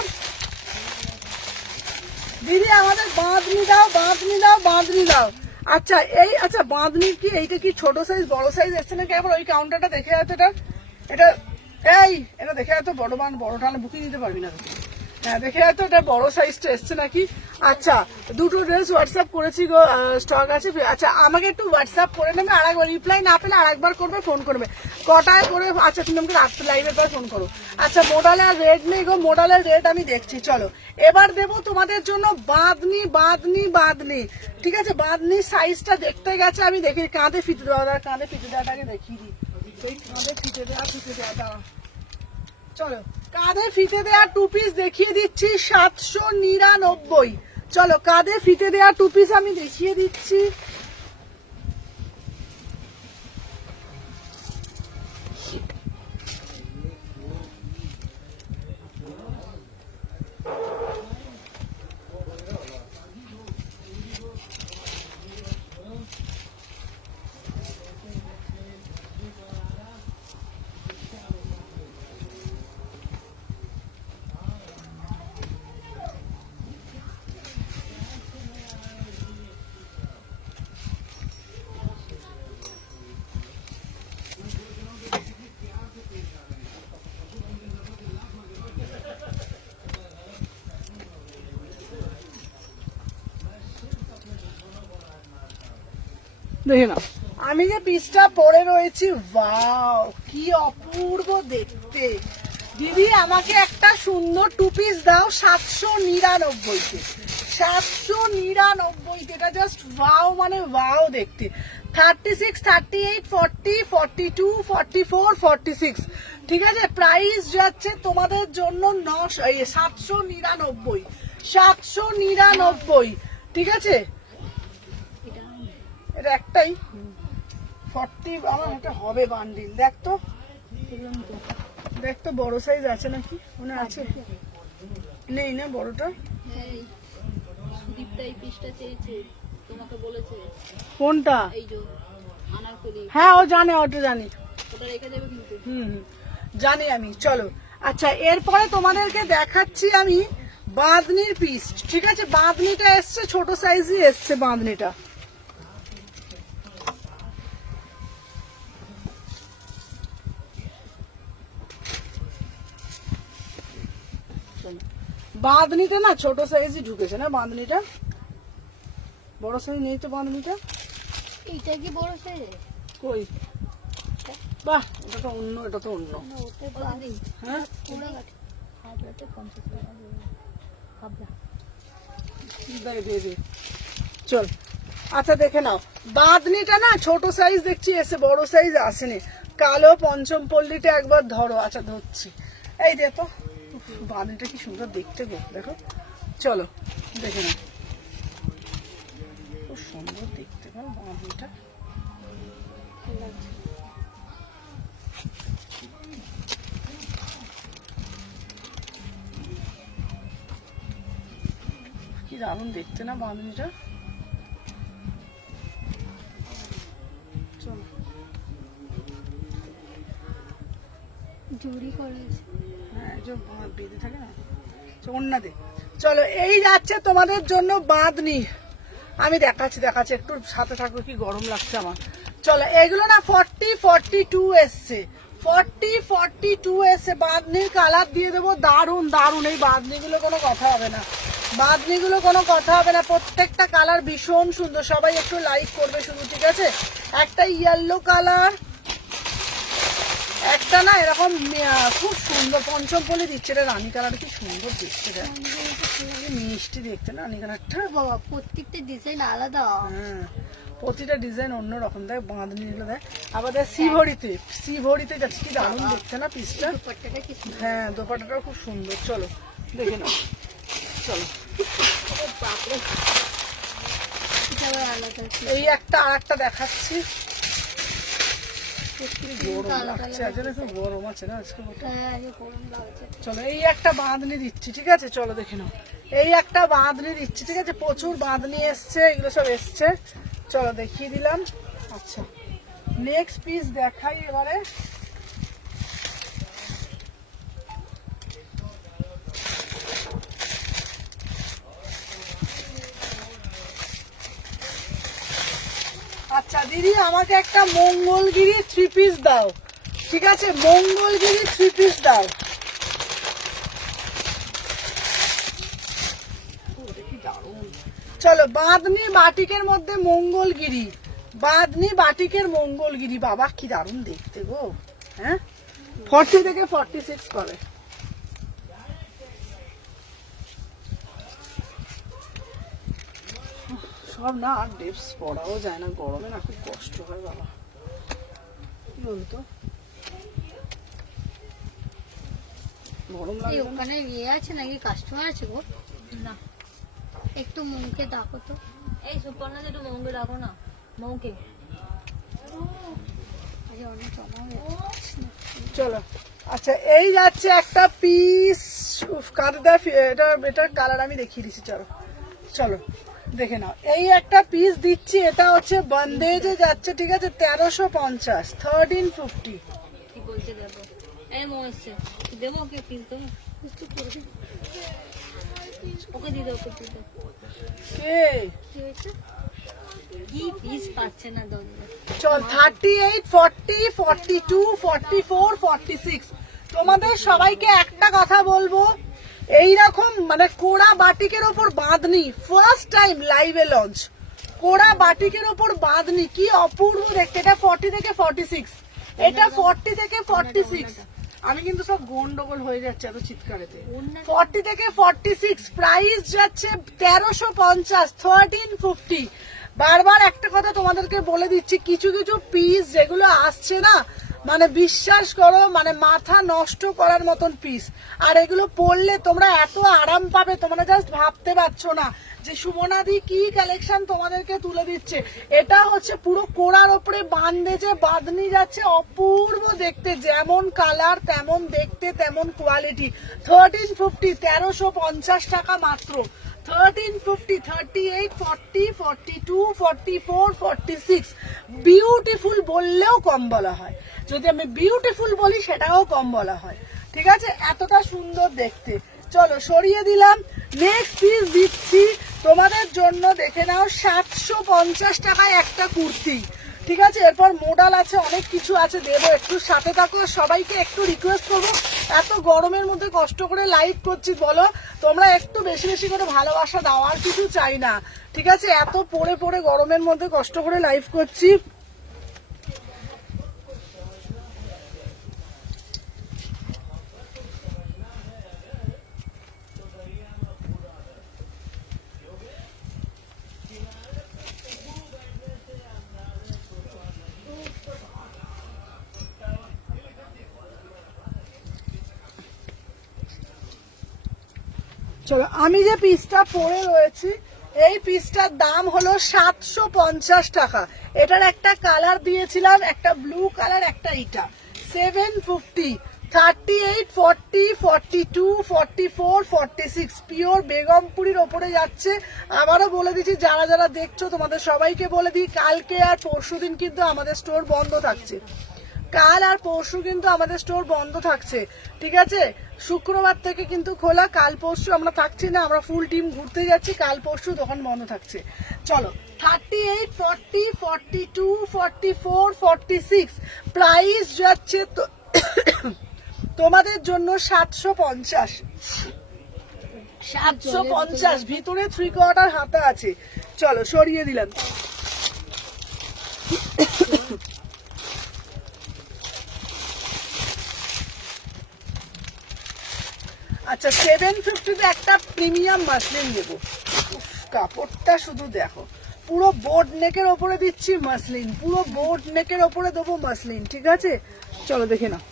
দিদি আমাদের বাঁধনি দাও, বাঁধনি দাও, বাঁধনি দাও। আচ্ছা এই, আচ্ছা বাঁধনির কি এইটা কি ছোট সাইজ বড় সাইজ এসছে নাকি? আবার ওই কাউন্টারটা দেখে যাচ্ছে, এটা এটা দেখে যাচ্ছে বড় বড়টা বুকিং নিতে পারবি না। হ্যাঁ দেখে যাচ্ছে এটা বড় সাইজটা এসছে নাকি। আচ্ছা দুটো ড্রেস হোয়াটসঅ্যাপ করেছি গো, স্টক আছে। আচ্ছা আমাকে একটু হোয়াটসঅ্যাপ করে নেবে, আর একবার রিপ্লাই না পেলে আরেকবার করবে, ফোন করবে কটায় করে। আচ্ছা তুমি আমাকে রাত্রে লাইভের পর ফোন করো। আচ্ছা মোডালের রেড নেই গো, মোডালের রেড আমি দেখছি। চলো এবার দেবো তোমাদের জন্য বাঁধনি, বাঁধনি, বাঁধনি, ঠিক আছে? বাঁধনির সাইজটা দেখতে গেছে, আমি দেখি কাঁধে ফিতে দেওয়া, কাঁধে ফিতে দেওয়াটাকে দেখিয়ে দিই। সেই কাঁধে ফিতে দেওয়া, ফিতে দেওয়া দাঁড়া। চলো কাঁধে ফিতে দেওয়া টু পিস দেখিয়ে দিচ্ছি 799। চলো কাঁধে ফিতে দেওয়া টু পিস আমি দেখিয়ে দিচ্ছি। দেখে নাও আমি যে পিসটা পরে রয়েছি, ওয়াও কি অপূর্ব দেখতে। দিদি আমাকে একটা সুন্দর টু পিস দাও 799-তে, 799-তে। এটা জাস্ট ওয়াও, মানে ওয়াও দেখতে। 36, 38, 40, 42, 44, 46, ঠিক আছে? প্রাইস যাচ্ছে তোমাদের জন্য 799, 799, ঠিক আছে? এটা একটাই 40, আমার এটা হবে বান্ডিল। দেখ তো, দেখ তো বড় সাইজ আছে নাকি, মনে আছে? নেই না বড়টা? সুদীপটা এই পিসটা চেয়েছে, তোমাকে বলেছে। কোনটা? এই যে আনারকলি। হ্যাঁ ও জানে, ওটা জানি। ওটা রেখে দেবে কিন্তু। জানি আমি। চলো আচ্ছা এরপরে তোমাদেরকে দেখাচ্ছি আমি বাঁধনির পিস, ঠিক আছে? বাঁধনিটা এসছে ছোট সাইজই এসছে বাঁধনিটা। বাঁধনিটা না ছোট সাইজই ঢুকেছে না, বাঁধনিটা বড় সাইজ নেই তো। বাঁধনিটা এইটা কি বড় সাইজ? কই, বাহ এটা তো অন্য, এটা তো অন্য। হ্যাঁ দে চল। আচ্ছা দেখে নাও বাঁধনিটা না ছোট সাইজ দেখছি এসে, বড় সাইজ আসেনি। কালো পঞ্চম পল্লীটা একবার ধরো। আচ্ছা ধরছি, এই দেখো বাঁধনিটা কি সুন্দর দেখতে গো, দেখো। চলো দেখে নাও, খুব সুন্দর দেখতে পাও বাঁধনিটা। কি দারুণ দেখতে না বাঁধনিটা। চলো জুড়ি করেছে, হ্যাঁ যে বেঁধে থাকে না, ওন্না দে। চলো এই যাচ্ছে তোমাদের জন্য বাঁধনি, আমি দেখাচ্ছি একটু সাথে থাকো, কি গরম লাগছে আমার। চলো এগুলো না 40, 42 এসছে, 40, 42 এসছে। বাঁধনির কালার দিয়ে দেবো, দারুণ দারুণ। এই বাঁধনিগুলো কোনো কথা হবে না, বাঁধনিগুলো কোনো কথা হবে না, প্রত্যেকটা কালার ভীষণ সুন্দর। সবাই একটু লাইক করবে শুধু, ঠিক আছে? একটা ইয়েলো কালার, একটা না এরকম খুব সুন্দর পঞ্চম পলি দিচ্ছে, এটা রানী কালার, কি সুন্দর দেখতে, এটা মিষ্টি দেখতে না রানী কালারটা। বাবা প্রত্যেকটা ডিজাইন আলাদা। হ্যাঁ প্রতিটা ডিজাইন অন্য রকম, দেখ বাঁধনি গুলো দেখ, আবার দেখ শ্রীভরিতে যাচ্ছে, কি দারুণ দেখতে না পিসটা। দুপাট্টাটা কি সুন্দর। হ্যাঁ দোপাট্টাটাও খুব সুন্দর, চলো দেখে নাও চলো। বাপরে এটা আবার আলাদা। এই একটা আর একটা দেখাচ্ছি, গরম আলাদা লাগছে আজকে, খুব গরম আছে না আজকে। হ্যাঁ গরম লাগছে। চলো এই একটা বাঁধনি দিচ্ছি, ঠিক আছে চলো দেখে নাও। এই একটা বাঁধনি দিচ্ছি, ঠিক আছে, প্রচুর বাঁধনি এসছে, এগুলো সব এসছে, চলো দেখিয়ে দিলাম। আচ্ছা নেক্সট পিস দেখাই এবারে। আচ্ছা দিদি আমাকে একটা মঙ্গলগিরি 3 পিস দাও, ঠিক আছে মঙ্গলগিরি 3 পিস দাও। চলো বাঁধনি বাটিকের মধ্যে মঙ্গলগিরি, বাঁধনি বাটিকের মঙ্গলগিরি, বাবা কি দারুণ দেখতে গো। হ্যাঁ 40 থেকে 46 করে। সব না আর ড্রেস পরাও যায় না গরমে, না খুব কষ্ট হয় বাবা, কি বলতো গরম এই লাগে না? ওখানে ইয়ে আছে নাকি কাস্টমার আছে গো? না একটু মৌকে ডাকো তো। এই সুপর্ণা একটু মৌকে ডাকো না, মৌকে। আরে অনেক জমা হয়ে যাচ্ছে। চলো আচ্ছা এই যাচ্ছে একটা পিস, কারদা এটা, এটার কালার আমি দেখিয়ে দিচ্ছি, চলো চলো দেখে নাও। এই একটা পিস দিচ্ছি, এটা হচ্ছে বন্দেজে যাচ্ছে, ঠিক আছে 1350, 1350। কি বলছে দেখো, এই মৌ এসছে, দেবো ওকে পিস দেবো, একটু করে দে। ওকে দিয়ে দাও, ওকে দিয়ে দাও। কে কি হয়েছে? কি পিস পাচ্ছে না দরজা। চল 38, 40, 42, 44, 46। তোমাদের সবাইকে একটা কথা বলবো, এইরকম মানে কোড়া বাটিকের ওপর বাঁধনি ফার্স্ট টাইম লাইভে লঞ্চ, কোড়া বাটিকের ওপর বাঁধনি কি অপূর্ব দেখতে। এটা 40 থেকে 46, এটা 40 থেকে 46। আমি কিন্তু সব গন্ডগোল হয়ে যাচ্ছে এত চিৎকারেতে। 40 থেকে 46 প্রাইস যাচ্ছে 1350, 1350। বারবার একটা কথা তোমাদেরকে বলে দিচ্ছি, কিছু কিছু পিস যেগুলো আসছে না, মানে বিশ্বাস করো মানে মাথা নষ্ট করার মতন পিস, আর এগুলো পরলে তোমরা এত আরাম পাবে তোমরা জাস্ট ভাবতে পারছো না যে সুমনাদি কি কালেকশন তোমাদেরকে তুলে দিচ্ছে। এটা হচ্ছে পুরো কোড়ার ওপরে বান্দেজে বাঁধনি যাচ্ছে, অপূর্ব দেখতে, যেমন কালার তেমন দেখতে তেমন কোয়ালিটি। 1350, 1350 টাকা মাত্র। 1350, 38, 40, 42, 44, 46। বিউটিফুল বললেও কম বলা হয়, যদি আমি বিউটিফুল বলি সেটাও কম বলা হয়, ঠিক আছে এতটা সুন্দর দেখতে। চলো সরিয়ে দিলাম। নেক্সট পিস দিচ্ছি তোমাদের জন্য, দেখে নাও 750 টাকায় একটা কুর্তি, ঠিক আছে। এরপর মোডাল আছে, অনেক কিছু আছে, দেবো, একটু সাথে থাকো। সবাইকে একটু রিকোয়েস্ট করবো, এত গরমের মধ্যে কষ্ট করে লাইভ করছি বলো, তোমরা একটু বেশি বেশি করে ভালোবাসা দাও, আর কিছু চাই না, ঠিক আছে। এত পড়ে পড়ে গরমের মধ্যে কষ্ট করে লাইভ করছি। চলো আমি যে পিসটা পরে রয়েছি, এই পিসটার দাম হলো 750 টাকা। এটার একটা কালার দিয়েছিলাম, একটা ব্লু কালার, একটা এটা 750। 38, 40, 42, 44, 46 পিওর বেগমপুরীর ওপরে যাচ্ছে। আবারও বলে দিচ্ছি, যারা যারা দেখছো তোমাদের সবাইকে বলে দিই, কালকে আর পরশুদিন কিন্তু আমাদের স্টোর বন্ধ থাকছে, কাল আর পরশু কিন্তু আমাদের স্টোর বন্ধ থাকছে, ঠিক আছে। শুক্রবার থেকে কিন্তু খোলা, কাল পরশু আমরা থাকছি না, আমরা ফুল টিম ঘুরতে যাচ্ছি, কাল পরশু দোকান বন্ধ থাকছে। চলো 38, 40, 42, 44, 46 প্রাইস যাচ্ছে তোমাদের জন্য 750। 750 ভিতরে 3/4 হাতা আছে। চলো সরিয়ে দিলাম। আচ্ছা 750 একটা প্রিমিয়াম মাসলিন দেবো। কাপড়টা শুধু দেখো, পুরো বোর্ড নেকের ওপরে দিচ্ছি মাসলিন, পুরো বোর্ড নেকের ওপরে দেবো মাসলিন, ঠিক আছে? চলো দেখে নাও।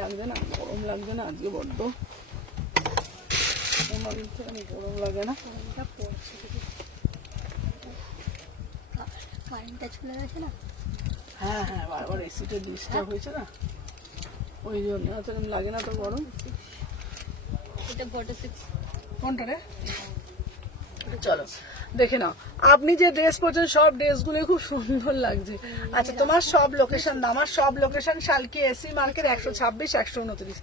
লাগবে না, গরম লাগবে না আজকে বড্ড, গরম লাগে না? চলে গেছে না? হ্যাঁ হ্যাঁ, বারবার এসিটা ডিস্টার্ব হয়েছে না, ওই জন্য এত লাগে না তো গরম। এটা 46 কোনটা রে? চলো দেখে নাও। আপনি যে ড্রেস পরছেন সব ড্রেসগুলো খুব সুন্দর লাগছে। আচ্ছা তোমার সব লোকেশন, আমার সব লোকেশন শালকি এসি মার্কেট 126 129।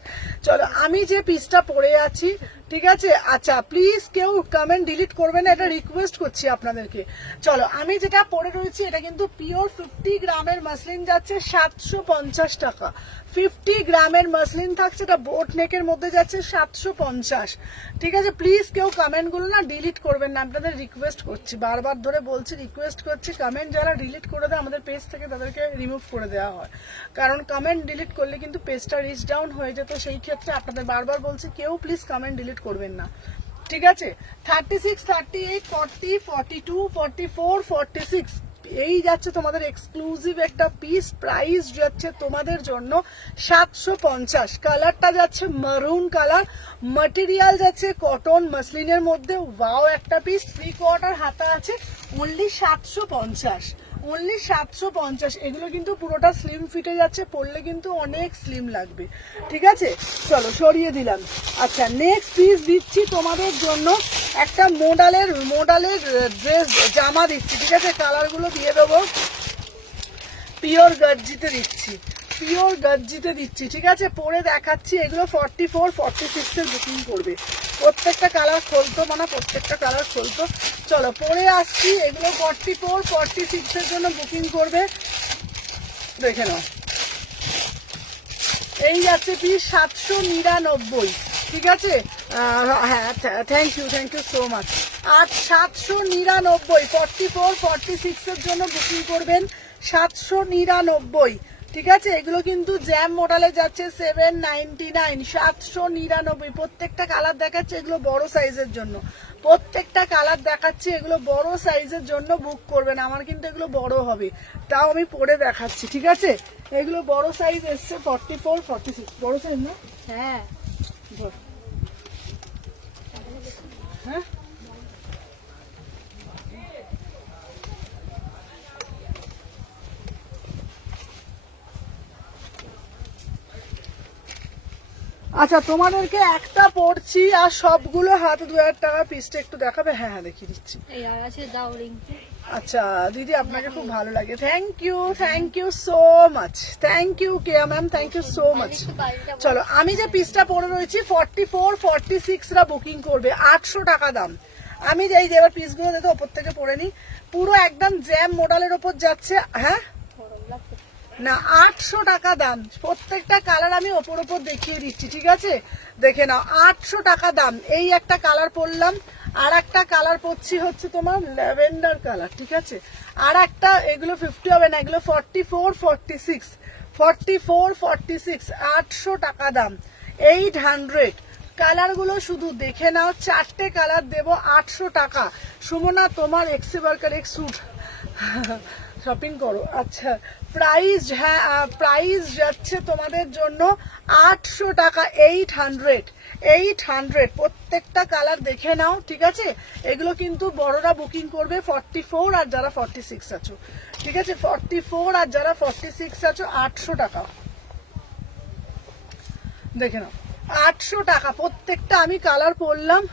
চলো আমি যে পিসটা পরে আছি, ঠিক আছে? আচ্ছা প্লিজ কেউ কমেন্ট ডিলিট করবে না, এটা রিকোয়েস্ট করছি আপনাদেরকে। চলো আমি যেটা পরে রয়েছি এটা কিন্তু পিওর 50 গ্রামের মাসলিন যাচ্ছে 750 টাকা। 50 গ্রামের মাসলিন থাকছে, এটা বোট নেকের মধ্যে যাচ্ছে 750, ঠিক আছে? প্লিজ কেউ কমেন্ট গুলো না ডিলিট করবেন না, আপনাদের রিকোয়েস্ট করছি, বারবার ধরে বলছি, রিকোয়েস্ট করছি। কমেন্ট যারা ডিলিট করে দেয় আমাদের পেজ থেকে তাদেরকে রিমুভ করে দেওয়া হয়, কারণ কমেন্ট ডিলিট করলে কিন্তু পেজটা রিচ ডাউন হয়ে যেত। সেই ক্ষেত্রে আপনাদের বারবার বলছি কেউ প্লিজ কমেন্ট ডিলিট করবেন না, ঠিক আছে? 36 38 40 42 44 46 এই যাচ্ছে তোমাদের এক্সক্লুসিভ একটা পিস। প্রাইস যাচ্ছে তোমাদের জন্য 750। কালারটা যাচ্ছে মারুন কালার, ম্যাটেরিয়াল যাচ্ছে কটন মাসলিনের মধ্যে। ওয়াও একটা পিস, 3/4 হাতা আছে, অনলি 750, অনলি 750। এগুলো কিন্তু পুরোটা স্লিম ফিটে যাচ্ছে, পরলে কিন্তু অনেক স্লিম লাগবে, ঠিক আছে? চলো সরিয়ে দিলাম। আচ্ছা নেক্সট পিস দিচ্ছি তোমাদের জন্য একটা মোডালের ড্রেস জামা দিচ্ছি, ঠিক আছে? কালারগুলো দিয়ে দেবো, পিওর গর্জিতে দিচ্ছি, পিওর গর্জিতে দিচ্ছি, ঠিক আছে? পরে দেখাচ্ছি। এগুলো 44 46 এর বুকিং করবে, প্রত্যেকটা কালার খুলতো, মানে প্রত্যেকটা কালার খুলতো। চলো পরে আসছি। এগুলো 44 46 এর জন্য বুকিং করবে, দেখে নাও। এই যাচ্ছে পিস 799, ঠিক আছে? হ্যাঁ থ্যাংক ইউ সো মাচ। আর 799, 44 46 এর জন্য বুকিং করবেন 799, ঠিক আছে? এগুলো কিন্তু জ্যাম মডেলে যাচ্ছে 799, 799। প্রত্যেকটা কালার দেখাচ্ছে, এগুলো বড় সাইজের জন্য, প্রত্যেকটা কালার দেখাচ্ছি, এগুলো বড় সাইজের জন্য বুক করবেন। আমার কিন্তু এগুলো বড় হবে, তাও আমি পরে দেখাচ্ছি, ঠিক আছে? এগুলো বড় সাইজ এসছে 44 46, বড় সাইজ না? হ্যাঁ হ্যাঁ আচ্ছা তোমাদেরকে একটা পড়ছি আর সবগুলো হাতে 2000 টাকা পিসটা একটু দেখাবে? হ্যাঁ হ্যাঁ দেখিয়ে দিচ্ছি। এই আর আছে দাও রিংকি। আচ্ছা দিদি আপনাকে খুব ভালো লাগে, thank you so much, thank you Keya ma'am, thank you so much. চলো আমি যে পিসটা পরে রয়েছি 44 46 রা বুকিং করবে, 800 টাকা দাম। আমি যে এই যে এবার পিসগুলো দেখো ওপর থেকে পরে নি, পুরো একদম জ্যাম মডেলের ওপর যাচ্ছে। হ্যাঁ না 800 টাকা দাম, প্রত্যেকটা কালার আমি ওপর দেখিয়ে দিচ্ছি, ঠিক আছে? দেখে নাও 800 টাকা দাম। এই একটা কালার পরলাম, আর একটা কালার পরছি হচ্ছে তোমার ল্যাভেন্ডার কালার, ঠিক আছে? আর একটা, এগুলো 50 হবে না, এগুলো 44 46, 44 46, 800 টাকা দাম, 800। কালারগুলো শুধু দেখে নাও, 4টে কালার দেবো 800 টাকা। সুমনা তোমার এক্সে বার্কার এক স্যুট শপিং করো। আচ্ছা প্রাইস, হ্যাঁ প্রাইস যাচ্ছে তোমাদের জন্য 800 টাকা, 800। প্রত্যেকটা কালার দেখে নাও, ঠিক আছে? এগুলো কিন্তু বড়রা বুকিং করবে 44 আর যারা 46 আছো, ঠিক আছে? 44 আর যারা 46 আছো 800 টাকা, দেখে নাও 800 টাকা প্রত্যেকটা। আমি কালার পরলাম,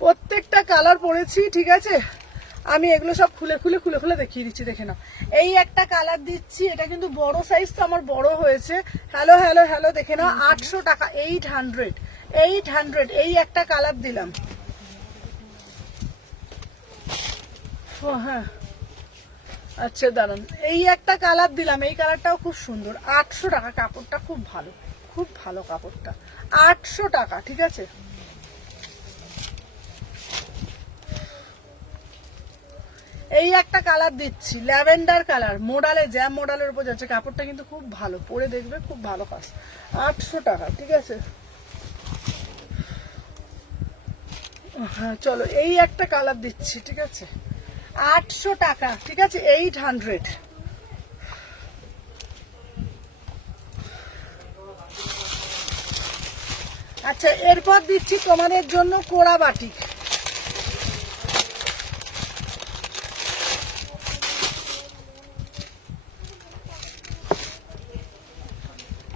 প্রত্যেকটা কালার পরেছি, ঠিক আছে? আমি এগুলো সব খুলে দেখিয়ে দিচ্ছি, দেখে নাও। এই একটা কালার দিচ্ছি, এটা কিন্তু বড় সাইজ, তো আমার বড় হয়েছে। হ্যালো দেখে নাও, 800 টাকা, 800। এই একটা কালার দিলাম, ও হ্যাঁ আচ্ছা দাঁড়ান, এই একটা কালার দিলাম, এই কালারটাও খুব সুন্দর, 800 টাকা। কাপড়টা খুব ভালো কাপড়টা, 800 টাকা, ঠিক আছে? এই একটা কালার দিচ্ছি, ল্যাভেন্ডার কালার, মোডালে জ্যাম মোডালের উপর যাচ্ছে, কাপড়টা কিন্তু খুব ভালো, পরে দেখবে খুব ভালো কাজ। 800 টাকা, ঠিক আছে। হ্যাঁ চলো, এই একটা কালার দিচ্ছি, ঠিক আছে, 800 টাকা, ঠিক আছে, 800। আচ্ছা এরপর দিচ্ছি তোমাদের জন্য কোড়া বাটিক।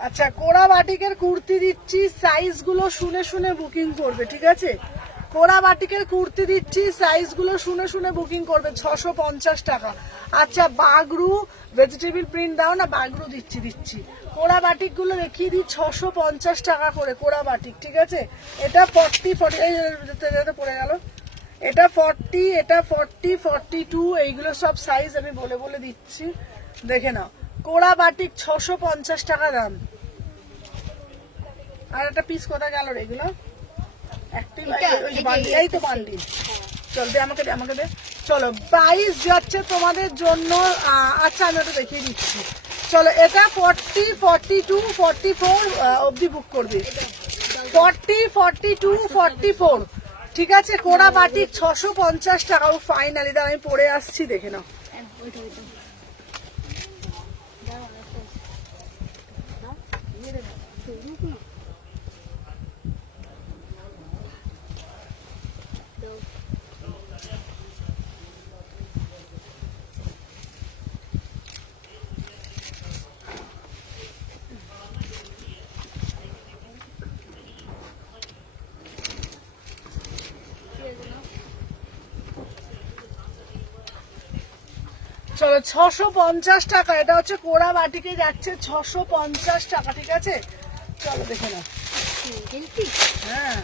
আচ্ছা কোড়া বাটিকের কুর্তি দিচ্ছি, সাইজ গুলো শুনে শুনে বুকিং করবে, ঠিক আছে। কোড়া বাটিকের কুর্তি দিচ্ছি, সাইজ গুলো শুনে শুনে বুকিং করবে, 650 টাকা। আচ্ছা বাগরু ভেজিটেবল প্রিন্ট দাও না, বাগরু দিচ্ছি। কোড়া বাটিক গুলো দেখিয়ে দিই, 650 টাকা করে কোড়া বাটিক, ঠিক আছে। এটা 40 পড়ে গেল, এটা 40, এটা 40, 42, এইগুলো সব সাইজ আমি বলে বলে দিচ্ছি, দেখে নাও। কোড়া বাটিক 650 টাকা দাম। আর একটা পিস কোথায় গেল রে এগুলো? এই তো বান্ডিল। চল দে আমাকে দে। চলো 22 যাচ্ছে তোমাদের জন্য। আচ্ছা আমি ওটা দেখিয়ে দিচ্ছি। চলো এটা 40, 42, 44 অবধি বুক করবে। 40, 42, 44, ঠিক আছে। কোড়া বাটিক 650 টাকা। ও ফাইনালি আমি পরে আসছি, দেখে নাও। চলো 650 টাকা, এটা হচ্ছে কোড়া বাটিকে যাচ্ছে 650 টাকা, ঠিক আছে। চলো দেখে নাও। হ্যাঁ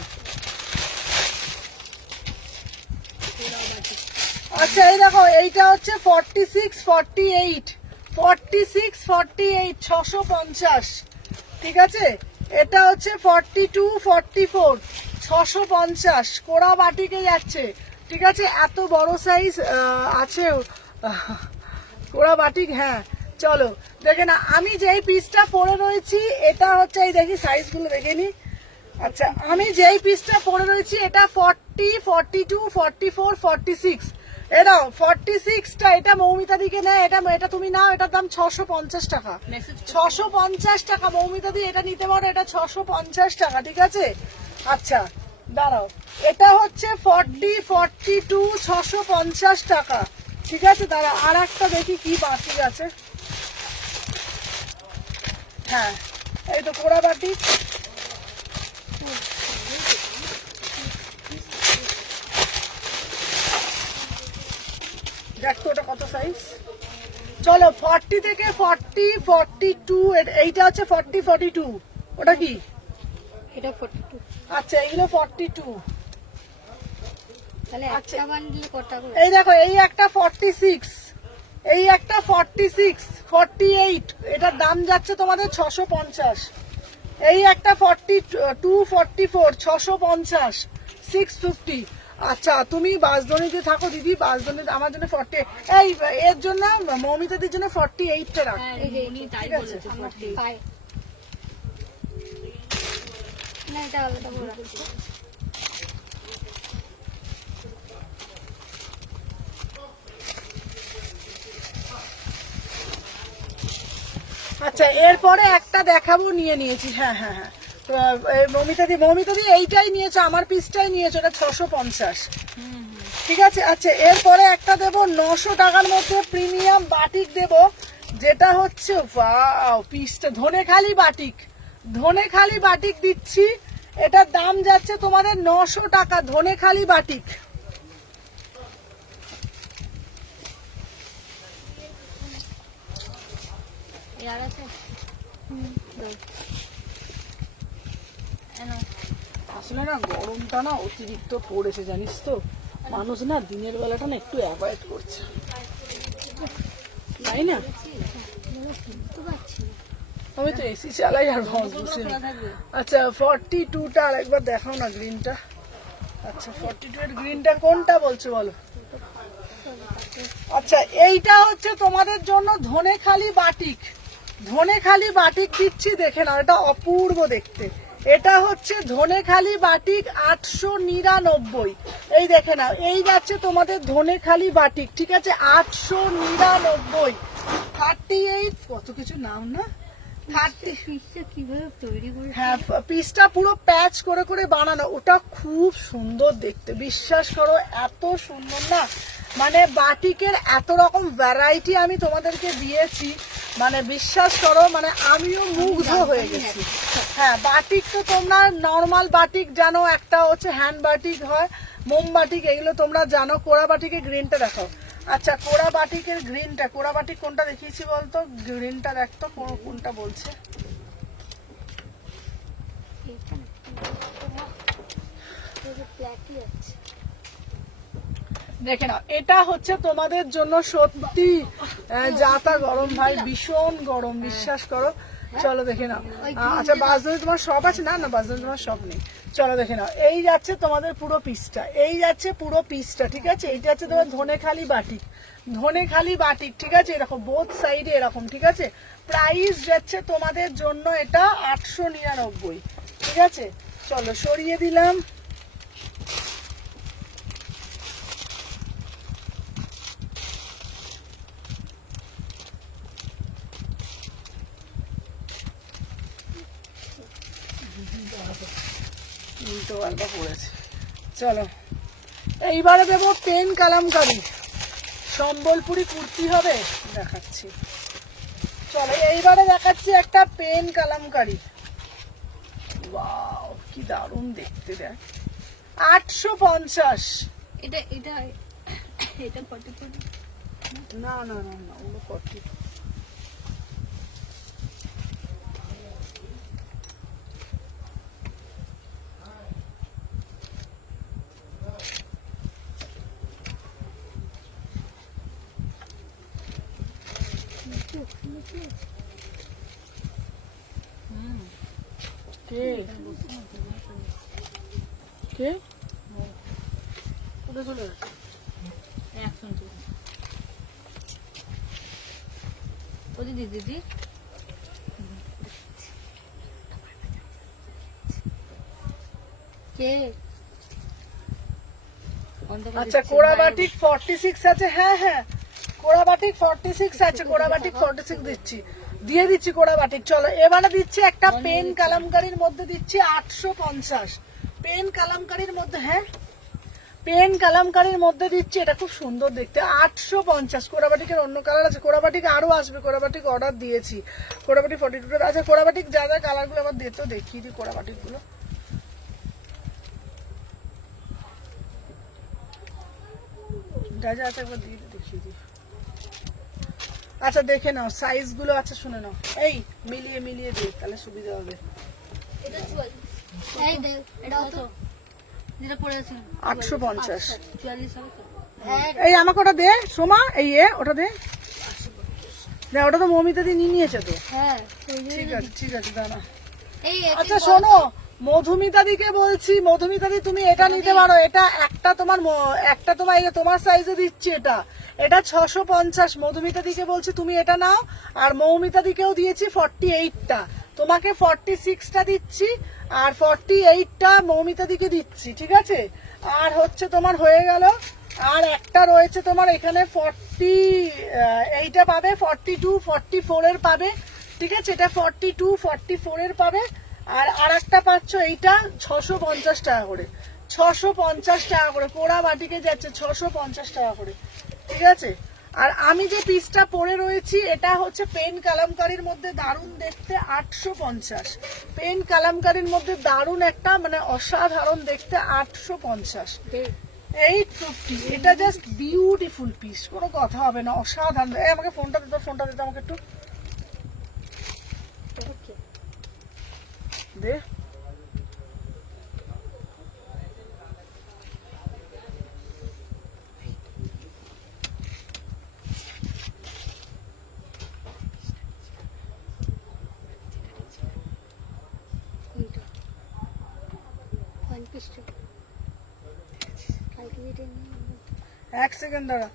আচ্ছা এই দেখো, এইটা হচ্ছে 46, 48, 46, 48, 650, ঠিক আছে। এটা হচ্ছে 42, 44, 650 কোড়া বাটিকে যাচ্ছে, ঠিক আছে। এত বড় সাইজ আছে কোড়া বাটিক। হ্যাঁ চলো দেখে না, আমি যেই পিসটা পরে রয়েছি এটা হচ্ছে, এই দেখি সাইজগুলো দেখে নি। আচ্ছা আমি যেই পিসটা পরে রয়েছি এটা 40, 42, 44, 46, এটাও 46টা, এটা মৌমিতা দিকে নেয়, এটা তুমি নাও, এটার দাম 650 টাকা। 650 টাকা মৌমিতা দি, এটা নিতে পারো, এটা 650 টাকা, ঠিক আছে। আচ্ছা দাঁড়াও, এটা হচ্ছে 40, 42, 650 টাকা, ঠিক আছে। দাঁড়া আর একটা দেখি কি বাটি আছে। হ্যাঁ এই তো কোড়া বাটি। দেখতো ওটা কত সাইজ। চলো 40 থেকে 40, 42, এইটা হচ্ছে 40, 42, ওটা কি? এটা 42। আচ্ছা এগুলো 42। তাহলে একটা বান্ডিলে কত করে? এই দেখো, এই একটা 46, এই একটা 46, 48, এটার দাম যাচ্ছে তোমাদের 650। এই একটা 42, 44, 650, 650। আচ্ছা তুমি বাসদনিতে থাকো দিদি, বাসদনি আমার জন্য 40, এই এর জন্য মৌমিতাদের জন্য 48টা রাখ, ঠিক আছে। না এটা আলাদা করে রাখছি। আচ্ছা এরপরে একটা দেখাবো, নিয়ে নিয়েছি। হ্যাঁ হ্যাঁ হ্যাঁ মৌমিতাদি এইটাই নিয়েছো, আমার পিসটাই নিয়েছো, এটা 650, ঠিক আছে। আচ্ছা এরপরে একটা দেবো 900 টাকার মধ্যে প্রিমিয়াম বাটিক দেবো, যেটা হচ্ছে ওয়াও পিসটা, ধনেখালি বাটিক, ধনেখালি বাটিক দিচ্ছি। এটার দাম যাচ্ছে তোমাদের 900 টাকা, ধনেখালি বাটিক। আসলে না গরমটা না অতিরিক্ত পড়েছে জানিস তো, মানুষ না দিনের বেলাটা না একটু অ্যাভয়েড করছে, তাই না? আমি তো এসি চালাই আর বসে। আচ্ছা 42টা আর একবার দেখাও না গ্রিনটা। আচ্ছা 42 এর গ্রিনটা কোনটা বলছো বলো। আচ্ছা এইটা হচ্ছে তোমাদের জন্য ধনেখালি বাটিক, ধনেখালি বাটিক দিচ্ছি, দেখে নাও এটা অপূর্ব দেখতে। এটা হচ্ছে ধনেখালি বাটিক 899, এই দেখে নাও, এই যাচ্ছে তোমাদের ধনেখালি বাটিক, ঠিক আছে, 899, 38, কত কিছু নাম না, 30, পিসটা কিভাবে তৈরি করে? হ্যাঁ পিসটা পুরো প্যাচ করে করে বানানো, ওটা খুব সুন্দর দেখতে, বিশ্বাস করো এত সুন্দর না, মানে বাটিকের এত রকম ভ্যারাইটি আমি তোমাদেরকে দিয়েছি, মানে বিশ্বাস করো মানে আমিও মুগ্ধ হয়ে গেছি। হ্যাঁ বাটিক তো তোমরা নর্মাল বাটিক জানো, একটা হচ্ছে হ্যান্ড বাটিক হয়, মোম বাটিক, এগুলো তোমরা জানো। কোড়া বাটিকের গ্রিনটা দেখো। আচ্ছা কোড়া বাটিকের গ্রিনটা, কোড়া বাটিক কোনটা দেখিয়েছি বলতো, গ্রিনটা দেখতো কোনটা বলছে, দেখে নাও, এটা হচ্ছে তোমাদের জন্য সত্যি যাতা গরম ভাই, ভীষণ গরম, বিশ্বাস করো। চলো দেখে নাও। আচ্ছা বাসন্তী তোমার সব আছে? না না বাসন্তী তোমার সব নেই। চলো দেখে নাও, এই যাচ্ছে তোমাদের পুরো পিসটা, এই যাচ্ছে পুরো পিসটা, ঠিক আছে, এইটা হচ্ছে তোমার ধনেখালি বাটিক, ধনেখালি বাটিক, ঠিক আছে, এরকম বোথ সাইডে এরকম, ঠিক আছে। প্রাইস যাচ্ছে তোমাদের জন্য এটা 899, ঠিক আছে। চলো সরিয়ে দিলাম। চলো এইবারে দেবো পেন কালামকারি, সম্বলপুরি কুর্তি হবে, দেখাচ্ছি। চলো এইবারে দেখাচ্ছি একটা পেন কালামকারি, ওয়াও কি দারুণ দেখতে, দেখ 850। এটা এটা এটা কত করে? না না না না ওগুলো 40। কে কে কোথায় চলে গেছে? দিদি কে? আচ্ছা কোড়া বাটিক 46 আছে, হ্যাঁ হ্যাঁ কোড়া বাটিক 46 আছে, কোড়া বাটিক 46 দিয়ে দিচ্ছি কোড়া বাটিক। চলো এবারে দিচ্ছি একটা পেন কালামকারির মধ্যে দিচ্ছি 850, পেন কালামকারির মধ্যে, হ্যাঁ পেন কালামকারির মধ্যে দিচ্ছি, এটা খুব সুন্দর দেখতে, 850। কোড়াবাটিকের অন্য কালার আছে, কোড়াবাটিক আরো আসবে, কোড়াবাটিক অর্ডার দিয়েছি, কোড়াবাটিক 42। আচ্ছা কোড়াবাটিক যা যা কালারগুলো আবার দিতে দেখিয়ে দিই, কোড়াবাটিক গুলো যা যা আছে একবার দিয়ে দেখিয়ে দিই। আচ্ছা দেখে নাও সাইজ গুলো, আচ্ছা শুনে নাও, এই মিলিয়ে মিলিয়ে দিই তাহলে সুবিধা হবে। এটা 44, এই দেখ এটা কত, যেটা পড়ে আছে 850, 44 হবে তো? হ্যাঁ এই আমাকে ওটা দে সোমা, এই ওটা দে, না ওটা তো মৌমিতা দি নিয়ে নিয়েছে তো, হ্যাঁ ঠিক আছে ঠিক আছে দাঁড়া। এই আচ্ছা শোনো মধুমিতা দিকে বলছি, মধুমিতা দি তুমি এটা নিতে পারো, এটা একটা তোমার একটা তোমার এই যে তোমার সাইজে দিচ্ছি, এটা 650, মধুমিতা দিকে বলছি তুমি এটা নাও। আর মৌমিতা দিকেও দিয়েছি 48টা, তোমাকে 46টা দিচ্ছি, আর 48টা মৌমিতা দিকে দিচ্ছি, ঠিক আছে। আর হচ্ছে তোমার হয়ে গেল, আর একটা রয়েছে তোমার এখানে 40, এইটা পাবে 42 44 এর পাবে, ঠিক আছে, এটা 42 44 এর পাবে। আর একটা পাচ্ছ এইটা 650 টাকা করে, 650 টাকা করে পোড়া বাটিকে যাচ্ছে 650 টাকা করে, ঠিক আছে। আর আমি যে পিসটা পরে রয়েছি এটা হচ্ছে পেন কালামকারির মধ্যে দারুণ দেখতে, 850, পেন কালামকারির মধ্যে দারুণ একটা মানে অসাধারণ দেখতে, 850, 850। এটা জাস্ট বিউটিফুল পিস, কোনো কথা হবে না, অসাধারণ। আমাকে ফোনটা দিতে, ফোনটা দিতে আমাকে একটু দে। এক সেকেন্ড দাঁড়া,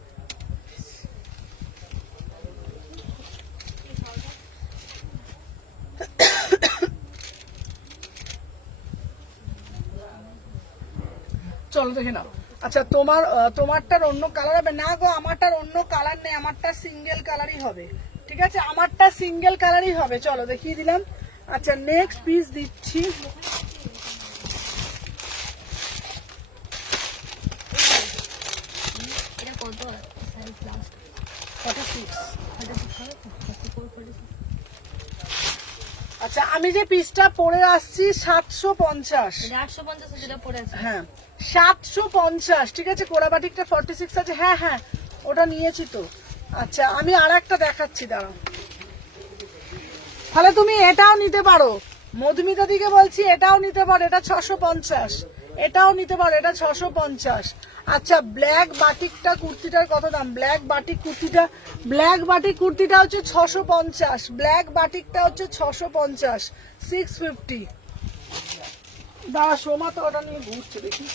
চলো দেখে নাও। আচ্ছা তোমারটার অন্য কালার হবে না গো, আমারটার অন্য কালার নেই, আমারটা সিঙ্গেল কালারই হবে, ঠিক আছে, আমারটা সিঙ্গেল কালারই হবে। চলো দেখিয়ে দিলাম। আচ্ছা নেক্সট পিস দিচ্ছি। এটা কত সাইজ লাস্ট? 46। 36 হবে তো? 34, 46। আচ্ছা আমি যে পিসটা পরে আসছি 750। এটা 850 যেটা পড়ে আছে। হ্যাঁ 750, ঠিক আছে। কোলাবাটিকটা 46 আছে, হ্যাঁ হ্যাঁ ওটা নিয়েছি তো। আচ্ছা আমি আর একটা দেখাচ্ছি, দাঁড়াও। তাহলে তুমি এটাও নিতে পারো, মধুমিতা দিকে বলছি, এটাও নিতে পারো, এটা 650, এটাও নিতে পারো, এটা 650। আচ্ছা ব্ল্যাক বাটিকটা কুর্তিটার কত দাম? ব্ল্যাক বাটিক কুর্তিটা হচ্ছে 650, ব্ল্যাক বাটিকটা হচ্ছে 650, 650। দাঁড়া সোমা তো ওটা নিয়ে ঘুরছে, দেখি।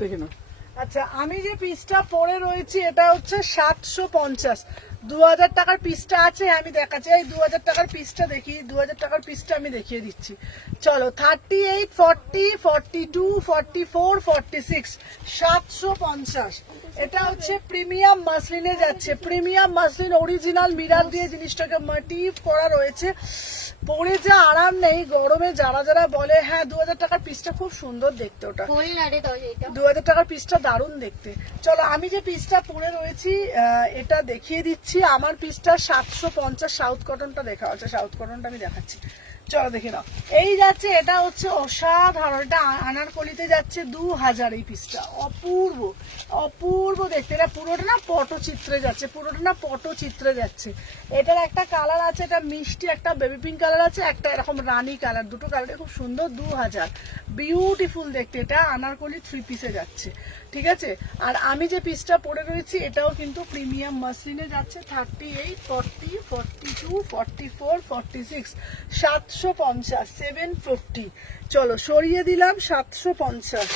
দেখে নাও। আচ্ছা আমি যে পিসটা পরে রয়েছি এটা হচ্ছে 750, 2000 টাকার পিসটা আছে, আমি দেখাচ্ছি। এই 2000 টাকার পিসটা দেখি, 2000 টাকার পিসটা আমি দেখিয়ে দিচ্ছি। চলো 38, 40, 42, 44, 46, 750। এটা হচ্ছে প্রিমিয়াম মাসলিনে যাচ্ছে, প্রিমিয়াম মাসলিন অরিজিনাল মিরার দিয়ে জিনিসটাকে মোটিভ করা রয়েছে। পরে যা আরাম নেই গরমে, যারা যারা বলে হ্যাঁ 2000 টাকার পিসটা খুব সুন্দর দেখতে, ওটা ফুল নাড়ে দাও এটা। 2000 টাকার পিসটা দারুণ দেখতে। চলো আমি যে পিসটা পরে রয়েছি এটা দেখিয়ে দিচ্ছি। আমার পিসটা 750, সাউথ কটনটা দেখা হচ্ছে, সাউথ কটনটা আমি দেখাচ্ছি। চলো দেখে নাও। এই যাচ্ছে, এটা হচ্ছে অসাধারণ, এটা আনারকলিতে যাচ্ছে 2000। এই পিসটা অপূর্ব অপূর্ব দেখতে, এটা পুরোটা না পটচিত্রে যাচ্ছে, পুরোটা না পটচিত্রে যাচ্ছে। এটার একটা কালার আছে, এটা মিষ্টি একটা বেবি পিঙ্ক কালার আছে, একটা এরকম রানী কালার, দুটো কালারই খুব সুন্দর। 2000, বিউটিফুল দেখতে। এটা আনারকলি 3 পিসে যাচ্ছে, ঠিক আছে। আর আমি যে পিসটা পরে রয়েছি এটাও কিন্তু প্রিমিয়াম মাসলিনে যাচ্ছে, 38, 40, 42, 44, 46, 750, 750। চলো সরিয়ে দিলাম 750।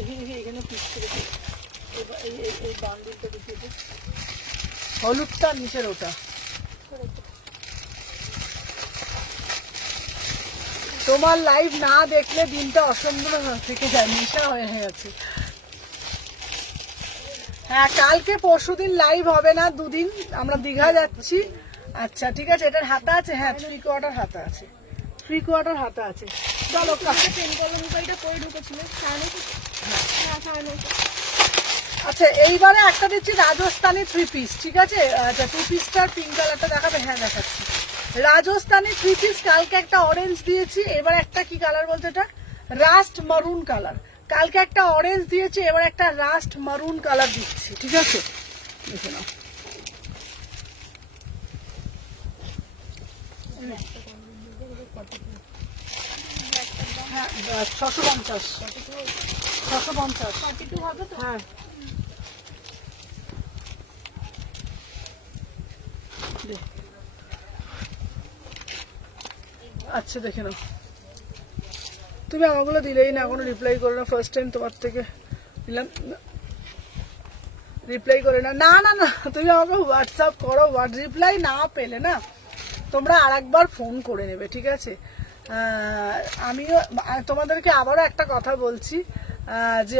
এখানে এই বান্ডিলটা দেখিয়ে দে, হলুদটা নিচের ওটা। তোমার লাইভ না দেখলে দিনটা অসুন্দর থেকে যায়, নেশা হয়ে গেছে। হ্যাঁ কালকে পরশুদিন লাইভ হবে না, 2 দিন আমরা দীঘা যাচ্ছি। আচ্ছা ঠিক আছে, এটার হাতা আছে, হ্যাঁ 3 কোয়ার্টার হাতা আছে, 3 কোয়ার্টার হাতা আছে। চলো পেন কলমকারিটা পরে ঢুকেছিল 9:30। আচ্ছা এইবারে একটা দিচ্ছি রাজস্থানি 3 পিস, ঠিক আছে। আচ্ছা 2 পিসটার পিঙ্ক কালারটা দেখাবে, হ্যাঁ দেখাচ্ছি। রাজস্থানি 3 পিস, কালকে একটা অরেঞ্জ দিয়েছি, এবার একটা কি কালার বলতে, এটা রাস্ট মারুন কালার। কালকে একটা অরেঞ্জ দিয়েছি, এবার একটা রাস্ট মারুন কালার দিচ্ছি, ঠিক আছে। দেখে নাও। হ্যাঁ 650, 650 42 হবে তো? হ্যাঁ। আচ্ছা দেখে নাও। তুমি আমাগুলো দিলেই না, কোনো রিপ্লাই করো না, ফার্স্ট টাইম তোমার থেকে দিলাম, রিপ্লাই করে না। না না না তুমি আমাকে হোয়াটসঅ্যাপ করো, রিপ্লাই না পেলে না তোমরা আরেকবার ফোন করে নেবে, ঠিক আছে। আমিও তোমাদেরকে আবারও একটা কথা বলছি, যে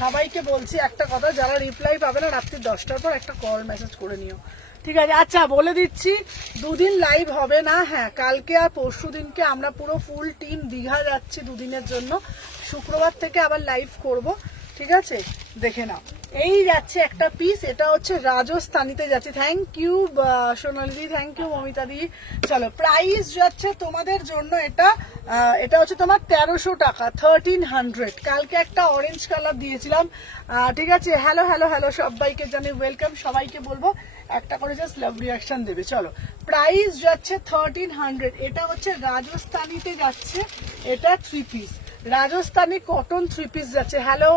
সবাইকে বলছি একটা কথা, যারা রিপ্লাই পাবে না রাত্রি 10টার পর একটা কল মেসেজ করে নিও, ঠিক আছে? আচ্ছা বলে দিচ্ছি, দুদিন লাইভ হবে না। হ্যাঁ, কালকে আর পরশু দিনকে আমরা পুরো ফুল টিম দীঘা যাচ্ছি দুদিনের জন্য। শুক্রবার থেকে আবার লাইভ করব, ঠিক আছে? দেখে নাও, এই যাচ্ছে একটা পিস, এটা হচ্ছে রাজস্থানীতে যাচ্ছে। Thank you Sonali di, thank you Momita di. চলো, প্রাইস যাচ্ছে তোমাদের জন্য এটা হচ্ছে তোমার 1300 টাকা, 1300। কালকে একটা অরেঞ্জ কালার দিয়েছিলাম, ঠিক আছে? হ্যালো হ্যালো হ্যালো সবাইকে জানি ওয়েলকাম, সবাইকে বলবো একটা করে জাস্ট লাভ রিয়াকশন দেবে। চলো, প্রাইস যাচ্ছে 1300। এটা হচ্ছে রাজস্থানীতে যাচ্ছে, এটা 3 পিস রাজস্থানী কটন 3 পিস যাচ্ছে। হ্যালো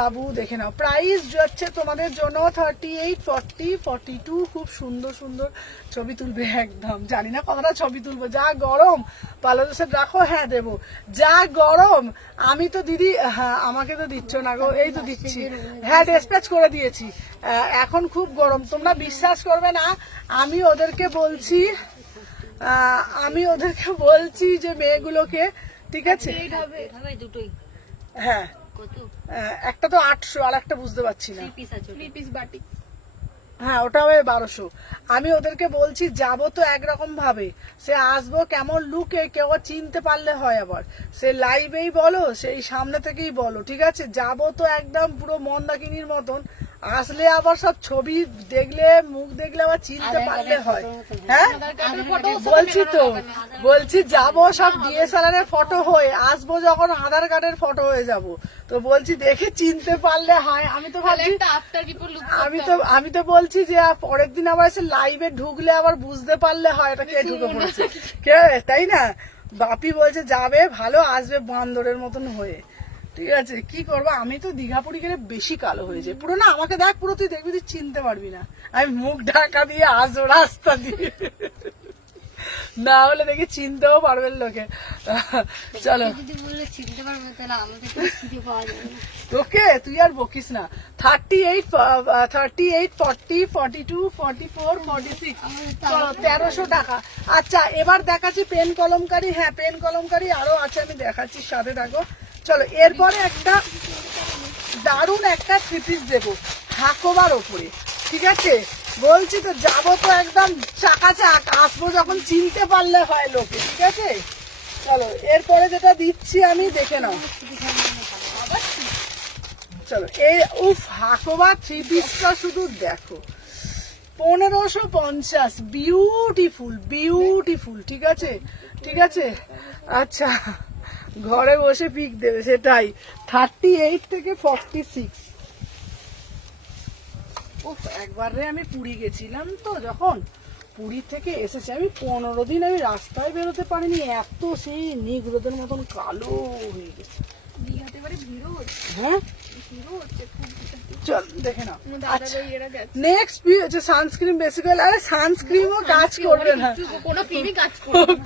বাবু, দেখে নাও, প্রাইস যাচ্ছে তোমাদের জন্য 38, 40, 42। খুব সুন্দর সুন্দর ছবি তুলবে, একদম জানি না কতটা ছবি তুলবো, যা গরম। পার্লার সেট রাখো, হ্যাঁ দেবো, যা গরম। আমি তো দিদি, হ্যাঁ আমাকে তো দিচ্ছ না গো, এই তো দিচ্ছি, হ্যাঁ ডিসপ্যাচ করে দিয়েছি। এখন খুব গরম, তোমরা বিশ্বাস করবে না, আমি ওদেরকে বলছি যে মেয়েগুলোকে, ঠিক আছে? দুটোই হ্যাঁ, একটা তো 800 আর একটা বুঝতে পারছি না। হ্যাঁ, ওটা হবে 1200। আমি ওদেরকে বলছি যাবো তো একরকম ভাবে, সে আসবো কেমন লুকে কেউ চিনতে পারলে হয়, আবার সে লাইভেই বলো সেই সামনে থেকেই বলো, ঠিক আছে? যাবো তো একদম পুরো মন্দাকিনীর মতন, আসলে আবার সব ছবি দেখলে মুখ দেখলে আবার চিনতে পারলে হয়। হ্যাঁ বলছি যাবো সব ডিএসএলআর এর ফটো হয়ে আসবো, যখন আধার কার্ডের ফটো হয়ে যাব, তো বলছি দেখে চিনতে পারলে হয়। আমি তো ভাবছি, আমি তো বলছি যে পরের দিন আবার এসে লাইভে ঢুকলে আবার বুঝতে পারলে হয় এটা কে ঢুকে পড়েছে, কে, তাই না? বাপি বলছে যাবে ভালো, আসবে বান্দরের মতন হয়ে, ঠিক আছে? কি করবো, আমি তো দীঘাপুরি গেলে বেশি কালো হয়ে যায় পুরো, না আমাকে দেখ পুরো, তুই দেখবি তুই চিনতে পারবি না, আমি মুখ ঢাকা দিয়ে আসবো রাস্তা দিয়ে, না হলে দেখি চিনতেও পারবেন লোকে। চলো, ওকে তুই আর বকিস না। 38, 40, 42, 44, 46, চলো 1300 টাকা। আচ্ছা এবার দেখাচ্ছি পেন কলমকারি। হ্যাঁ, পেন কলমকারি আরো আছে, আমি দেখাচ্ছি, সাথে থাকো। চলো, এরপরে একটা দারুণ একটা 3 পিস দেবো হাকোবার ওপরে, ঠিক আছে? বলছি তো যাবো তো একদম চাকাচাক, আসবো যখন চিনতে পারলে হয় লোকে, ঠিক আছে? চলো, এরপরে যেটা দিচ্ছি আমি, দেখে নাও। চলো, এই হাকোবা 3 পিসটা শুধু দেখো, 1550, বিউটিফুল বিউটিফুল, ঠিক আছে? ঠিক আছে, আচ্ছা ঘরে বসে পিক দেবে, সেটাই। 38 থেকে 46। একবারে আমি পুরী গেছিলাম তো, যখন পুরী থেকে এসেছি আমি 15 দিন আমি রাস্তায় বেরোতে পারিনি, এত সেই নিগ্রোদের মতন কালো হয়ে গেছে। হ্যাঁ চল দেখে নাও। নেক্সট হচ্ছে সানস্ক্রিন বেসিক অয়েল। আরে সানস্ক্রিনও কাজ করবে না,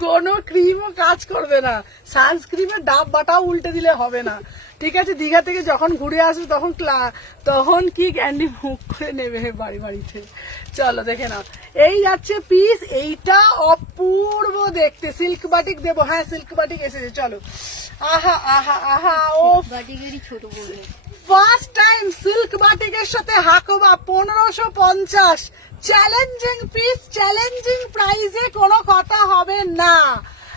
কোনো ক্রিমও কাজ করবে না, সানস্ক্রিনের ডাব বাটাও উল্টে দিলে হবে না, ঠিক আছে? দীঘা থেকে যখন ঘুরে আসবে তখন কি ক্যান্ডি মুখ করে নেবে বাড়িতে। চলো দেখে নাও, এই যাচ্ছে পিস, এইটা অপূর্ব দেখতে, সিল্ক বাটিক দেবো। হ্যাঁ সিল্ক বাটিক এসেছে, চলো। আহা আহা আহা, ও ছোট ফার্স্ট টাইম সিল্ক বাটিকের সাথে হাকোবা 1550, চ্যালেঞ্জিং পিস, চ্যালেঞ্জিং প্রাইসে কোনো কথা হবে না।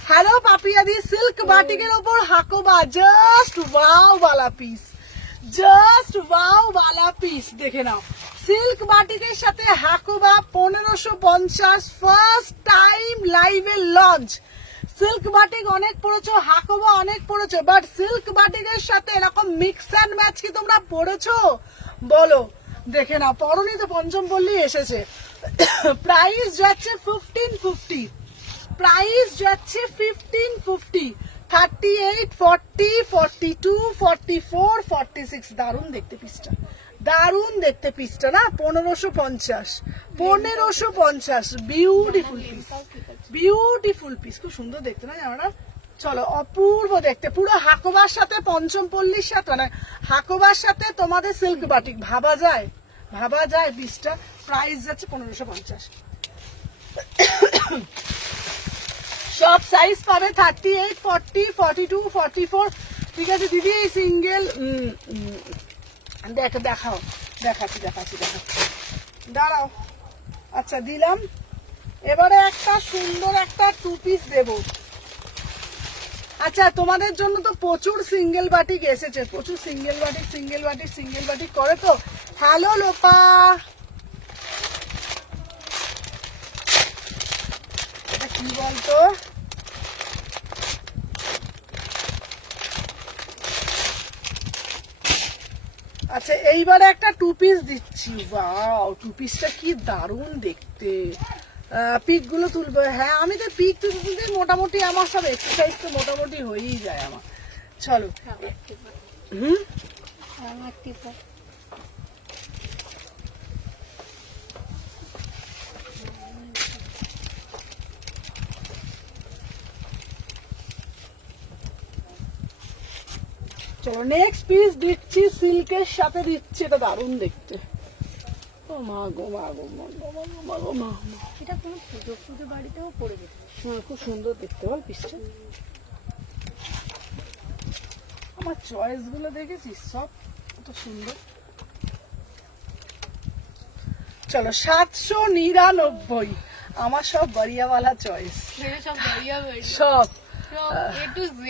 হ্যালো পাপিয়াদি, সিল্ক বাটিকের ওপর হাকোবা, জাস্ট ওয়াও वाला পিস, জাস্ট ওয়াও वाला পিস, দেখে নাও। সিল্ক বাটিকের সাথে হাকোবা 1550, ফার্স্ট টাইম লাইভে লঞ্চ। সিল্ক বাটিক অনেক পড়েছো, হাকোবা অনেক পড়েছো, বাট সিল্ক বাটিকের সাথে এরকম মিক্স অ্যান্ড ম্যাচ কি তোমরা পড়েছো বলো? দেখে নাও, পরনি তো পঞ্চম পল্লী এসেছে। প্রাইস যাচ্ছে 1550, প্রাইস যাচ্ছে 1550, 38, 40, 42, 44, 46। দারুণ দেখতে পিসটা, দারুণ দেখতে পিসটা না? 1550, 1550, বিউটিফুল পিস, বিউটিফুল পিস, খুব সুন্দর দেখতে না জামাটা? চলো, অপূর্ব দেখতে, পুরো হাকোবার সাথে পঞ্চম পল্লীর সাথে, মানে হাকোবার সাথে তোমাদের সিল্ক বাটিক, ভাবা যায় পিসটা। প্রাইস যাচ্ছে 1550। সব সাইজ পাবে 38, 40, 42, 44। ঠিক আছে দিদি, সিঙ্গেল দেখাও, দেখাচ্ছি দাঁড়াও। আচ্ছা দিলাম। এবারে একটা সুন্দর একটা 2 পিস দেবো। আচ্ছা তোমাদের জন্য তো প্রচুর সিঙ্গেল বাটিক এসেছে, প্রচুর সিঙ্গেল বাটিক করে তো। হ্যালো লোপা, এটা কি বলতো, আচ্ছা এইবারে একটা 2 পিস দিচ্ছি। ওয়াও, 2 পিসটা কি দারুণ দেখতে। পিক গুলো তুলবো। হ্যাঁ আমি তো পিক তুলতে মোটামুটি আমার সব এক্সারসাইজ তো মোটামুটি হয়েই যায় আমার। চলো হুম, চলো নেক্সট পিস দিচ্ছি, সিল্কের সাথে দিচ্ছি, এটা দারুণ দেখতে। ও মা গো মা গো মা গো মা গো মা গো মা। এটা কোনো পুজো বাড়িতেও পড়ে যেত। হ্যাঁ খুব সুন্দর দেখতে বল পিসটা। আমার চয়েস গুলো দেখেছিস সব কত সুন্দর। চলো 799, আমার সব বাড়িয়াওয়ালা চয়েস, সব বাড়িয়া বাড়ি, সব সব A to Z,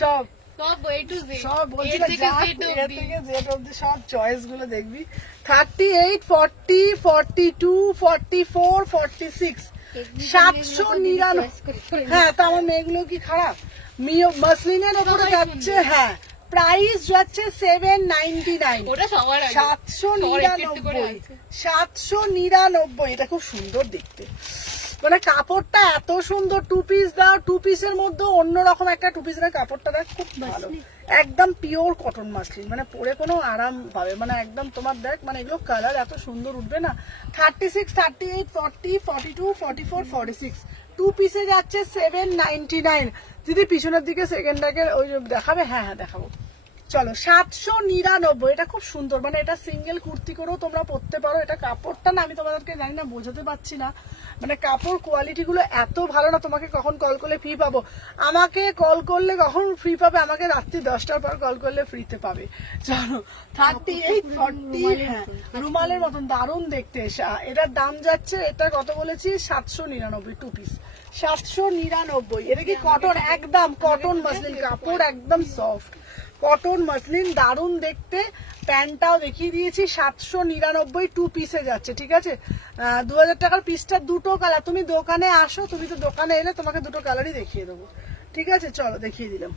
সব সব A to Z, সব বলছি এর না, থেকে যা Z এর অবধি। থেকে জেড অবধি সব চয়েস গুলো দেখবি। 38, 40, 42, 44, 46, 799। হ্যাঁ তা আমার মেয়েগুলো কি খারাপ? মাসলিনের ওপরে যাচ্ছে, হ্যাঁ প্রাইস যাচ্ছে 799, ওটা সবার আগে। 799, 799। এটা খুব সুন্দর দেখতে, মানে কাপড়টা এত সুন্দর। 2 পিস দাও, 2 পিসের মধ্যে অন্যরকম একটা 2 পিসের কাপড়টা দেখ, খুব ভালো, একদম পিওর কটন মাসলিন, মানে পরে কোনো আরাম পাবে, মানে একদম তোমার দেখ, মানে এগুলো কালার এত সুন্দর উঠবে না। 36, 38, 40, 42, 44, 46, 2 পিসে যাচ্ছে 799। দিদি পিছনের দিকে সেকেন্ড ব্যাগের ওই দেখাবে? হ্যাঁ হ্যাঁ দেখাবো। চলো 799, এটা খুব সুন্দর, মানে এটা সিঙ্গেল কুর্তি করেও তোমরা পরতে পারো। এটা কাপড়টা না আমি তোমাদেরকে জানি না বোঝাতে পারছি না, মানে কাপড় কোয়ালিটি গুলো এত ভালো না। তোমাকে কখন কল করলে ফ্রি পাবো? আমাকে কল করলে কখন ফ্রি পাবে? আমাকে রাত্রি 10টার পর কল করলে ফ্রিতে পাবে। চলো 38, 40, হ্যাঁ রুমালের মতন দারুণ দেখতে। এটার দাম যাচ্ছে, এটা কত বলেছি, 799, 2 পিস 799। এটা কি কটন? একদম কটন মাসলিন কাপড়, একদম সফট কটন মাসলিন, দারুণ দেখতে। প্যান্টটাও দেখিয়ে দিয়েছি, 799, 2 পিসে যাচ্ছে। ঠিক আছে, 2000 টাকার পিসটা, দুটো কালার। তুমি দোকানে আসো, তুমি তো দোকানে এলে তোমাকে দুটো কালারই দেখিয়ে দেবো। ঠিক আছে চলো দেখিয়ে দিলাম।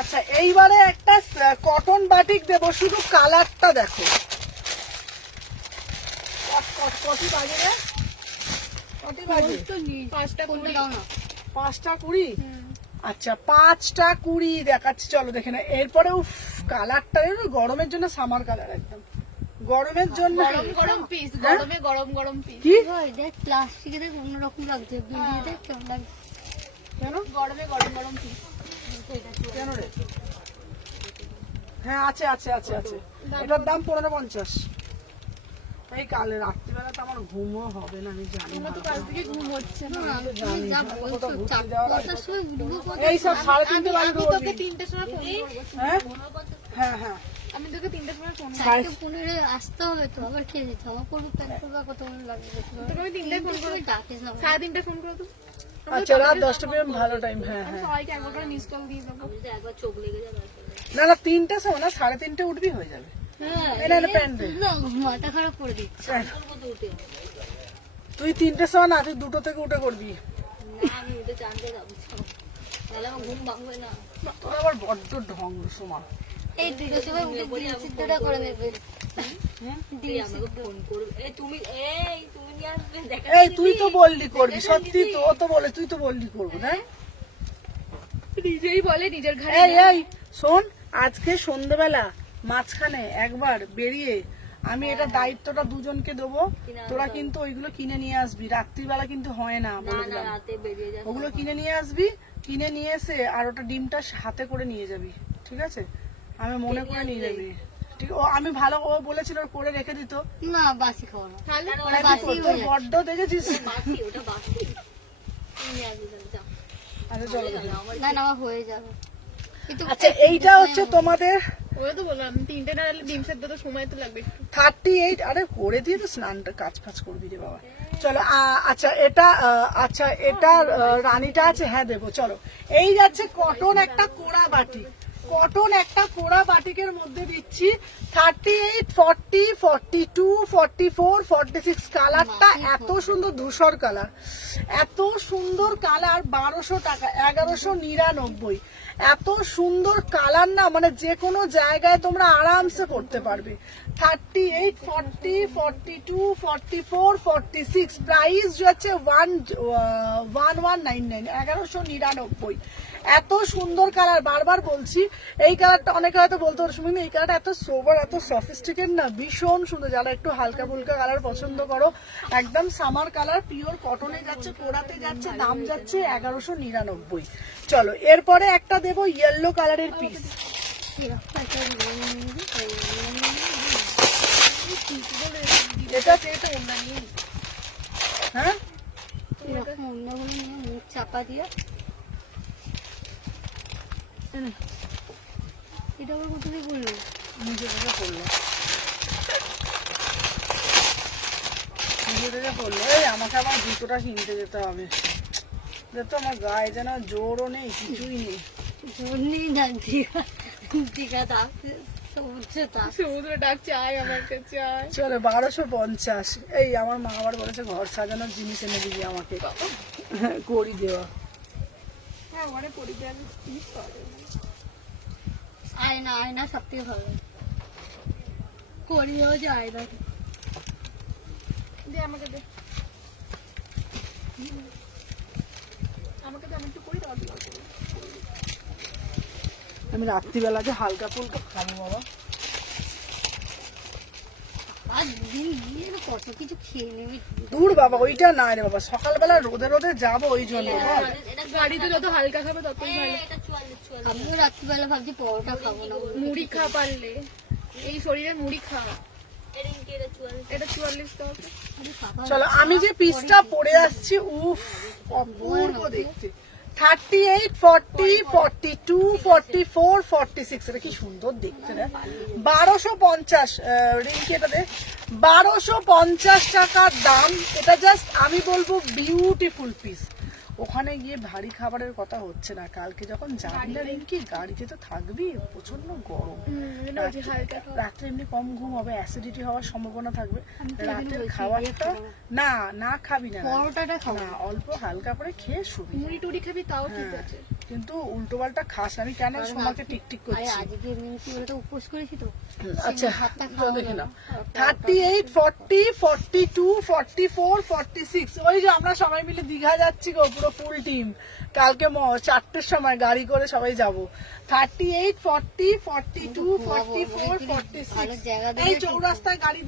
আচ্ছা এইবারে একটা কটন বাটিক দেবো, শুধু কালারটা দেখো। কটি বাজে রে? কটি বাজে? 5টা 20। আচ্ছা 5টা 20 দেখাচ্ছি, চলো দেখে না। এরপরে উফ কালারটা গরমের জন্য সামার কালার, একদম গরমের জন্য। গরম পিস, গরমে গরম পিস। কি দেখ প্লাস্টিকে দেখ অন্যরকম লাগছে, বিলিয়ে দেখ কেমন লাগছে। কেন গরমে গরম পিস। কেন রে? হ্যাঁ আছে আছে আছে আছে, এটার দাম 1550। এই কালে রাত্রিবেলা তো আমার ঘুমও হবে না, আমি জানি না। ঘুম হচ্ছে না। জানি যা না, বলছো, কোথাও ঘুরতে 4টার যাওয়ার আগে। সময় উঠবো কোথায়? এই সব 3:30 বাজে আমি তোকে উঠবি। 3টের সময় ফোন করবো। হ্যাঁ হ্যাঁ হ্যাঁ আমি তোকে 3টের সময় ফোন করবো। 4:15 আসতে হবে তো, আবার খেয়ে যেতে হবে। করবো প্যাক করবো, কত লাগবে তোকে আমি 3টায় ফোন করবো। ডাকিস না, 3:30 ফোন করবো। আচ্ছা রাত 10টা পর্যন্ত ভালো টাইম। হ্যাঁ হ্যাঁ সবাইকে একবার করে মিস কল দিয়ে দেবো। একবার চোখ লেগে যাবে। না না 3টার সময় না, 3:30 উঠবি, হয়ে যাবে। হ্যাঁ এই না, না, প্যান্ট দে। না, মাথা খারাপ করে দিচ্ছে। তুই 3টার সময় না, তুই 2টো থেকে উঠে করবি। আমি উঠে জানতে যাবো, তাহলে আমার ঘুম ভাঙবে না। তোর আবার বড্ড ঢং সময়। এই 2টোর সময় উঠে দিন সিদ্ধটা করে নেবে। এই তুই তো বললি করবি, সত্যি তো, ও তো বলে তুই তো বললি করবো না। নিজেই বলে নিজের ঘরে। এই এই শোন, আজকে সন্ধ্যেবেলা মাঝখানে একবার বেরিয়ে আমি এটা দায়িত্বটা দুজনকে দেবো, তোরা কিন্তু ওইগুলো কিনে নিয়ে আসবি। রাত্রিবেলা কিন্তু হয় না, বলে দিলাম। ওগুলো কিনে নিয়ে আসবি, কিনে নিয়ে এসে আর ওটা ডিমটা হাতে করে নিয়ে যাবি, ঠিক আছে? আমি মনে করে নিয়ে যাবি, ঠিক ও আমি ভালো ও বলেছিল ওর করে রেখে দিত। না বাসি খাবো না, তাহলে ওটা বাসি হয়ে তোর যায়। বড্ড দেখেছিস। বাসি, ওটা বাসি। তুমি আগে যাও। আচ্ছা চলো। না না, আমার হয়ে যাবে। কিন্তু আচ্ছা এইটা হচ্ছে তোমাদের ওই তো বললাম 3টে ডালে ডিম সেদ্ধ তো সময় তো লাগবে একটু। 38। আরে করে দিয়ে তো স্নানটা কাজ ফাজ করবি রে বাবা। চলো আচ্ছা এটা আচ্ছা এটা রানীটা আছে, হ্যাঁ দেবো। চলো এই যাচ্ছে কটন একটা কোড়া বাটি, কটন একটা কোড়া বাটিকের মধ্যে দিচ্ছি 38, 40, 42, 44, 46 কালারটা এত সুন্দর ধূসর কালার, এত সুন্দর কালার। 1200 টাকা, 1199। এত সুন্দর কালার না, মানে যে কোনো জায়গায় তোমরা আরামসে করতে পারবে। 38, 40, 42, 44, 46 প্রাইস যাচ্ছে 1199, 1199। এত সুন্দর কালার, বারবার বলছি এই কালারটা অনেকে হয়তো বলতে পারো শুনি এই কালারটা এত সোবার, এত সফিস্টিকেট না, ভীষণ সুন্দর। যারা একটু হালকা ফুলকা কালার পছন্দ করো, একদম সামার কালার, পিওর কটনে যাচ্ছে, কোড়াতে যাচ্ছে, দাম যাচ্ছে 1199। চলো এরপরে একটা দেবো ইয়েলো কালারের পিস। এটা হ্যাঁ এরকম অন্যগুলো নিয়ে মুখ চাপা দিয়ে এটা আবার কোথা থেকে করলো? নিজে থেকে পড়লো, নিজে থেকে পড়লো। এই আমাকে আবার জুতোটা কিনতে যেতে হবে, যেহেতু আমার গায়ে যেন জোরও নেই, কিছুই নেই। জোর নেই না, দীঘা দীঘা ডাকছে, সমুদ্র ডাক। সমুদ্র ডাকছে, আয় আমার কাছে আয়। চলো 1250। এই আমার মা আবার বলেছে ঘর সাজানোর জিনিস এনে দিবি আমাকে, করি দেওয়া। হ্যাঁ ওখানে পরিবার জিনিস পাওয়া যাবে। আয়না, আয়না সব থেকে ভালো, করিও যায় না। দে আমাকে দে, আমাকে দে, আমি একটু করি দাও। আমি রাত্রিবেলাতে হালকা ফুলকা খাবো বাবা। আর দুদিন গিয়ে না কত কিছু খেয়ে নেবে। দূর বাবা ওইটা না রে বাবা, সকালবেলা রোদে রোদে যাবো ওই জন্য বল। গাড়িতে যত হালকা খাবে ততই ভালো। আমিও রাত্রিবেলা ভাবছি পরোটা খাবো না, মুড়ি খা পারলে, এই শরীরে মুড়ি খা। এটা 44 টাকা। চলো আমি যে পিসটা পরে আসছি, উফ অপূর্ব দেখতে। 38, 40, 42, 44, 46 এটা কি সুন্দর দেখতে রে। 1250 রিঙ্কি, এটা দে। 1250 টাকার দাম। এটা জাস্ট আমি বলবো বিউটিফুল পিস। ওখানে গিয়ে ভারী খাবারের কথা হচ্ছে না, কালকে যখন যাবি না রিঙ্কি গাড়িতে তো থাকবি, প্রচন্ড গরম, রাত্রে এমনি কম ঘুম হবে, অ্যাসিডিটি হওয়ার সম্ভাবনা থাকবে। রাতের খাবারটা না না খাবি না, পরোটাটা খাবো না অল্প হালকা করে খেয়ে শুবি, মুড়ি টুড়ি খাবি তাও ঠিক আছে। কিন্তু উল্টো পাল্টা খাস না। আমি কেন সোমাকে টিকটিক আরে করছি। আজকে মিনতি বলে তো উপোস করেছি তো। আচ্ছা ভাতটা চলো খাওয়া দেখি হলো না। না। 38, 40, 42, 44, 46 ওই যে আমরা সবাই মিলে দীঘা যাচ্ছি গো, পুরো ফুল টিম। কালকে 4টের সময় গাড়ি করে সবাই যাব। 38, 40, 42, 44, 46 এই চৌরাস্তায় গাড়ি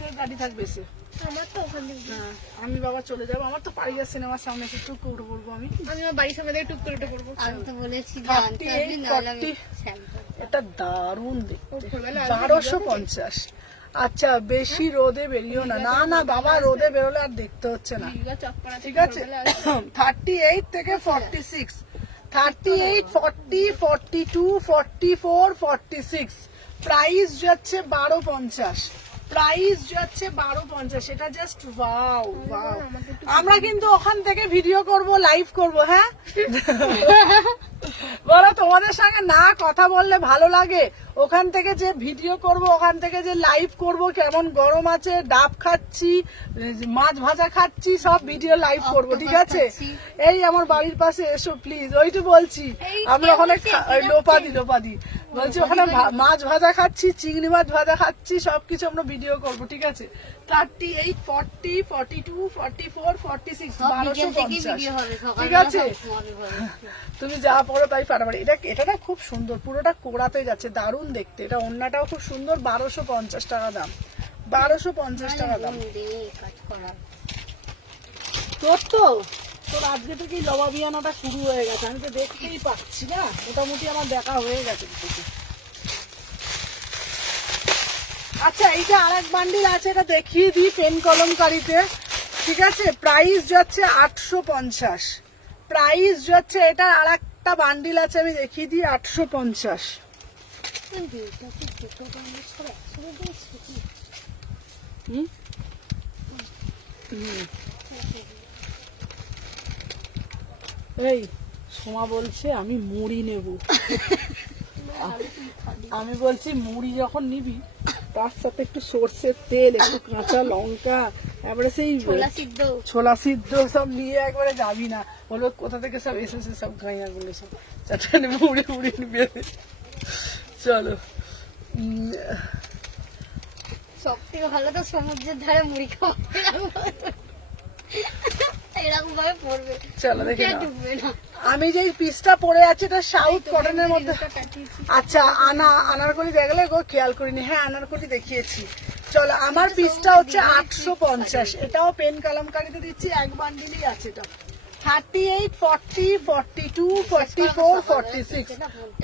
থাকবে সে। আমার তো ওখান থেকে হ্যাঁ, আমি বাবা চলে যাবো, আমার তো পারিয়া সিনেমার সামনে একটু উঠে পড়বো আমি। আমি আমার বাড়ির সামনে থেকে টুক করে উঠে পড়বো। আমি তো বলেছি 38, 40 এটা দারুণ দেখতে। 1250। আচ্ছা বেশি রোদে বেরিও না, না না বাবা রোদে বেরোলে আর দেখতে হচ্ছে না, দীঘা চক্কর আছে, ঠিক আছে। 38 থেকে 46, 38, 40, 42, 44, 46 প্রাইস যাচ্ছে 1250, প্রাইস যাচ্ছে 1250। এটা জাস্ট ওয়াও ওয়াও। আমরা কিন্তু ওখান থেকে ভিডিও করব, লাইভ করব, হ্যাঁ বলো তোমাদের সঙ্গে না কথা বললে ভালো লাগে? ওখান থেকে যে ভিডিও করব, ওখান থেকে যে লাইভ করব, কেমন গরম আছে, ডাব খাচ্ছি, মাছ ভাজা খাচ্ছি, সব ভিডিও লাইভ করব, ঠিক আছে। এই আমার বাড়ির পাশে এসো প্লিজ, ওইটু বলছি। আমরা ওখানে লোপাদি বলছি, ওখানে মাছ ভাজা খাচ্ছি, চিংড়ি মাছ ভাজা খাচ্ছি, সবকিছু আমরা ভিডিও করব, ঠিক আছে। 38, 40, 42, 44, 46 1250, ঠিক আছে। তুমি যা পড়ো তাই ফাটাফাটি। এটা না খুব সুন্দর, পুরোটা কোড়াতে যাচ্ছে, দারুণ দেখতে। এটা ওড়নাটাও খুব সুন্দর, 1250 টাকা দাম, 1250 টাকা দাম। তোর আজকে থেকেই লবাবিয়ানাটা শুরু হয়ে গেছে, আমি তো দেখতেই পাচ্ছি না, মোটামুটি আমার দেখা হয়ে গেছে। আচ্ছা এইটা আরেক বান্ডিল আছে, এটা দেখিয়ে দিই পেন কলমকারিতে। ঠিক আছে, প্রাইস যাচ্ছে 850। প্রাইস যাচ্ছে, এটা আরেকটা বান্ডিল আছে, আমি দেখিয়ে দিই 850। এই সোমা বলছে আমি মুড়ি নেব। আমি বলছি মুড়ি যখন নিবি তার সাথে একটু সর্ষের তেল, একটু কাঁচা লঙ্কা, এবারে সেই ছোলা সিদ্ধ সব নিয়ে একবারে যাবি না, বলবো কোথা থেকে সব এসেছে সব গাইয়া গুলো সব চাটানে মুড়ি মুড়ি নিবে। চলো সব থেকে ভালো তো সমুদ্রের ধারে মুড়ি খাওয়া, এরকম ভাবে পড়বে, চলো দেখে নাও। ডুববে না। আমি যে পিসটা পরে আছে এটা সাউথ কটনের মধ্যে। আচ্ছা আনারকলি দেখলে গো, খেয়াল করিনি। হ্যাঁ আনারকলি দেখিয়েছি। চলো আমার পিসটা হচ্ছে 850, এটাও পেন কালামকারিতে দিচ্ছি, এক বান্ডিলই আছে এটা। 38, 40, 42, 44, 46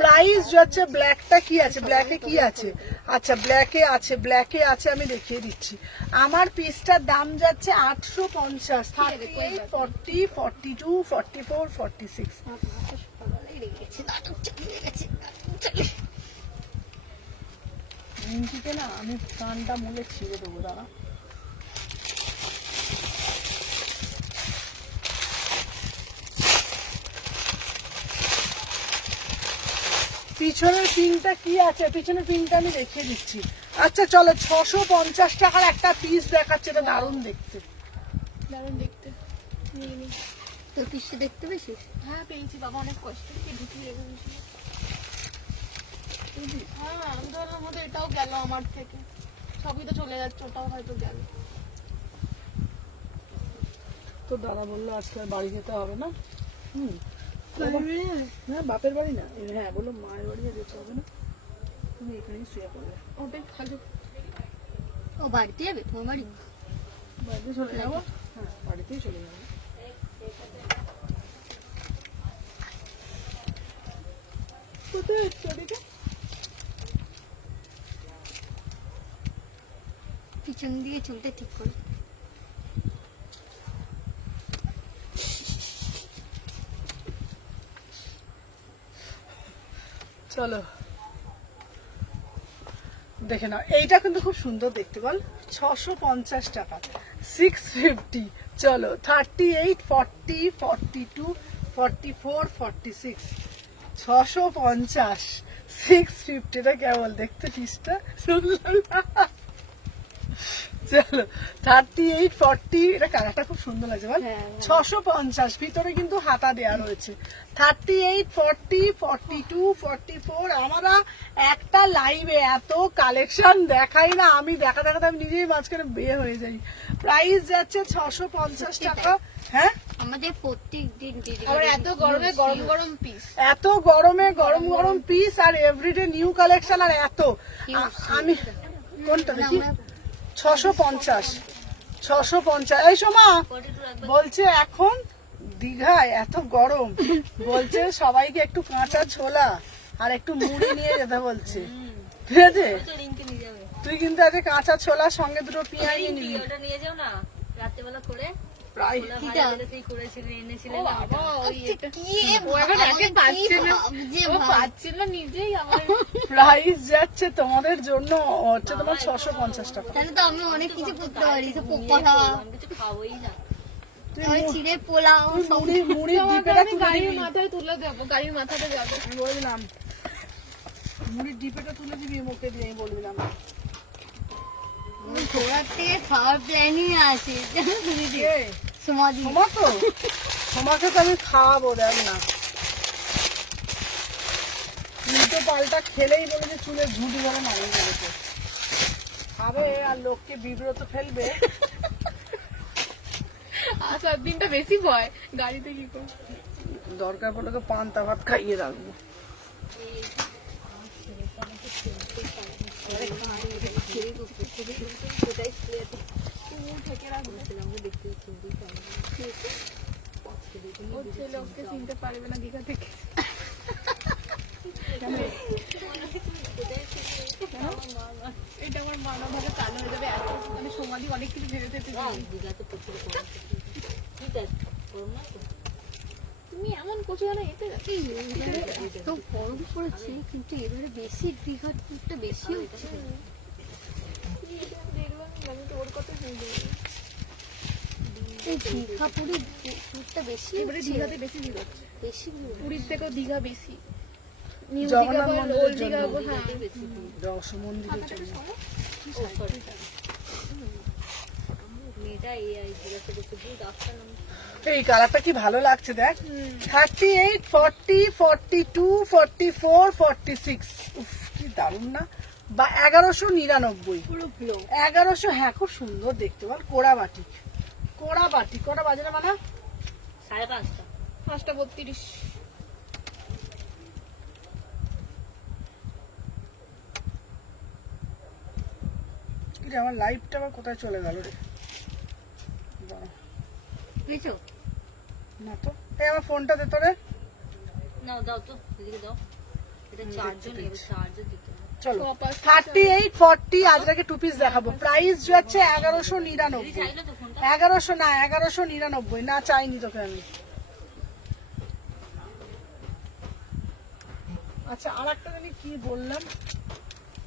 প্রাইস যাচ্ছে। ব্ল্যাকটা কি আছে, ব্ল্যাকে কি আছে? আচ্ছা ব্ল্যাকে আছে, ব্ল্যাকে আছে, আমি দেখিয়ে দিচ্ছি। আমার পিসটার দাম যাচ্ছে 850। 38, 40, 42, 44, 46 রিঙ্কিকে না আমি কানটা মুলে ছিঁড়ে দেবো, দাঁড়া। পিছনের পিনটা কি আছে, পিছনের পিনটা আমি দেখিয়ে দিচ্ছি। আচ্ছা চলো 650 টাকার একটা পিস দেখাচ্ছে, এটা দারুণ দেখতে। দারুণ দেখতে। নিয়ে নি। তোর পিসটা দেখতে পেয়েছিস? হ্যাঁ পেয়েছি বাবা, অনেক কষ্ট করে ঢুকিয়ে রেখেছিল। হ্যাঁ আমি তো ভাবলাম হয়তো এটাও গেল আমার থেকে, সবই তো চলে যাচ্ছে, ওটাও হয়তো গেল। তো দাদা বললো আজকে আর বাড়ি যেতে হবে না। না বাপের বাড়ি না, হ্যাঁ বললো মায়ের বাড়ি যেতে হবে না, তুমি এখানেই শুয়ে পড়বে। ওটাই ভালো। ও বাড়িতে যাবে, তোমার বাড়ি? বাড়িতে চলে যাবো, হ্যাঁ বাড়িতেই চলে যাবো। কোথায় এসছো ওদিকে? পিছন দিয়ে চুলটা ঠিক করে। চলো দেখে নাও, এইটা কিন্তু খুব সুন্দর দেখতে, বল। 650 টাকা, 650। চলো 38, 40, 42, 44, 46 650, 650। এটা কেবল দেখতে পিসটা সুন্দর। চলো 38, 40, এটা কালারটা খুব সুন্দর লাগছে বল। 650, ভিতরে কিন্তু হাতা দেওয়া রয়েছে। 38, 40, 42, 44 আমরা একটা লাইভে এত কালেকশন দেখাই না, আমি দেখা দেখাতে আমি নিজেই মাঝখানে বের হয়ে যাই। প্রাইস যাচ্ছে 650 টাকা। হ্যাঁ আমাদের প্রত্যেক দিন আবার এত গরমে গরম গরম পিস, এত গরমে গরম গরম পিস, আর এভরিডে নিউ কালেকশন, আর এত আমি কোনটা দেখি 650, 650। এই সোমা বলছে এখন দীঘায় এত গরম, বলছে সবাইকে একটু কাঁচা ছোলা আর একটু মুড়ি নিয়ে যেতে বলছে। ঠিক আছে, তুই কিন্তু আজকে কাঁচা ছোলা সঙ্গে দুটো পেঁয়াজ নিবি। ওটা নিয়ে যাও না রাত্রেবেলা করে, প্রায় সেই করেছিলেন এনেছিলেন। বাবা ওই এটা কি ও এখন আগে পাচ্ছে না, ভাবছে ও পাচ্ছিল নিজেই। আমার প্রাইস যাচ্ছে তোমাদের জন্য হচ্ছে তোমার 650 টাকা। তাহলে তো আমি অনেক কিছু করতে পারি, তো পকোড়া, আমি কিছু খাবোই না। চিড়ে পোলাও সব। মুড়ির ডিপেটা আমি তুলে গাড়ির দিবি, মাথায় তুলে দেবো, গাড়ির মাথাতে যাবে। আমি বলে দিলাম মুড়ির ডিপেটা তুলে দিবি মুখে দিয়ে, আমি বলে দিলাম। ঘোড়ার থেকে খাওয়ার প্ল্যানই আছে, কে? সমাধি। সোমা তো, সোমাকে তো আমি খাওয়াবো, দেখ না উল্টো পাল্টা খেলেই বলে যে চুলে ঝুঁটি ধরে মারিয়ে দেবে, খাবে আর লোককে বিব্রত ফেলবে। আসার দিনটা বেশি ভয়, গাড়িতে কি করে। দরকার পড়লে তো পান্তা ভাত খাইয়ে রাখবো। ও ছেলে ওকে চিনতে পারবে না দীঘা থেকে। এটা আমার মানা ভাবে কালো হয়ে যাবে, এত মানে সমাধি অনেক কিছু ভেবে ভেবে দীঘাতে প্রচুর কম। ঠিক আছে, করো না তো। তুমি এমন কচু না এতে এই এবারে এত গরম পড়েছে, কিন্তু এবারে বেশি দীঘার টুরটা বেশি হচ্ছে। দেখলাম আমি তো ওর কথা শুনতে এই দীঘা পুরী টুরটা বেশি এবারে হচ্ছে, দীঘাতে বেশি ভিড় হচ্ছে, বেশি ভিড়। পুরীর থেকেও দীঘা বেশি। নিউ জগন্নাথ দীঘা বল, মন্দিরের ওল্ড দীঘা জন্য। বল, হ্যাঁ। রহস্য মন্দিরের জন্য। ও, sorry. মেয়েটা এই জিজ্ঞাসা করছে, গুড আফটারনুন। এই কালারটা কি ভালো লাগছে দেখ। 38, 40, 42, 44, 46, উফ কি দারুণ না। বা 1199, পুরো গ্লো। 1100, হ্যাঁ খুব সুন্দর দেখতে বল। কোড়া বাটি, কটা বাজে না মানে? 5:30। 5:32। কিরে আমার লাইফটা আবার কোথায় চলে গেল রে? দাঁড়া, বুঝেছো? না তো, এই আমার ফোনটা দে তো রে। নাও, দাও তো, এদিকে দাও। এটা চার্জও নেই, এবার চার্জও দিতে হবে। চলো, সপাস। 38, 40, আজরাকে 2 পিস দেখাবো। প্রাইস যাচ্ছে 1199। চাইলো তো ফোনটা? 1100 না, 1199 না, চাইনি তোকে আমি। আচ্ছা, আর একটা জানি কি বললাম।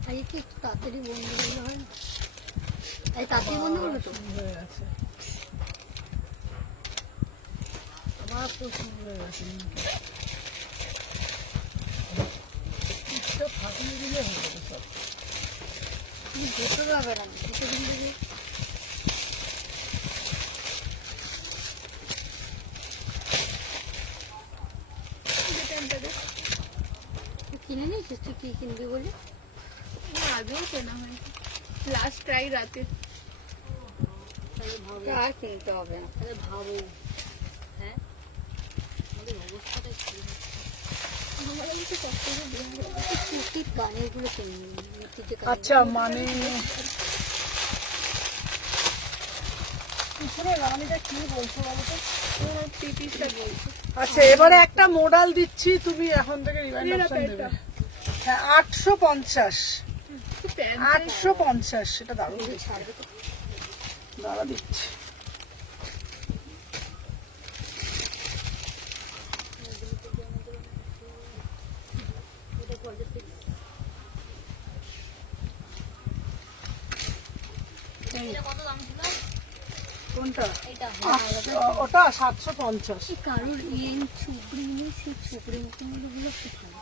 আজকে কি একটু তাড়াতাড়ি বন্ধ করলে হয় না? এই তাড়াতাড়ি বন্ধ করলো তো? হয়ে গেছে আমার তো শুরু হয়ে গেছে। ফাটিয়ে দিলে হয়ে যাবে সব। তুমি বসে যাবে না, দুটো দিন থেকে কিনে নিয়েছিস? তুই কি কিনবি বলে? আমার আগেও কেনা হয়েছে, লাস্ট ট্রাই রাতে। তাহলে ভাবো, আর কিনতে হবে না। তাহলে ভাবো, হ্যাঁ আমাদের অবস্থাটা কি হচ্ছে? আমার তো সব থেকে সুতির কানেরগুলো কিনে নিই। আচ্ছা মানে পিছনে রানীটা কি বলছো বলো তো? ওর পিপিসটা বলছে। আচ্ছা, এবারে একটা মোডাল দিচ্ছি, তুমি এখন থেকে রিমাইন্ড অপশন দেবে। হ্যাঁ 850, 850, এটা দারুণ দিচ্ছে। দাঁড়া দিচ্ছি। এটা কত দাম ছিল? কোনটা? এটা ওটা 750। কারোর ইয়েন চুবড়ি নেই, সেই চুবড়ি মতো গুলো খুব ভালো।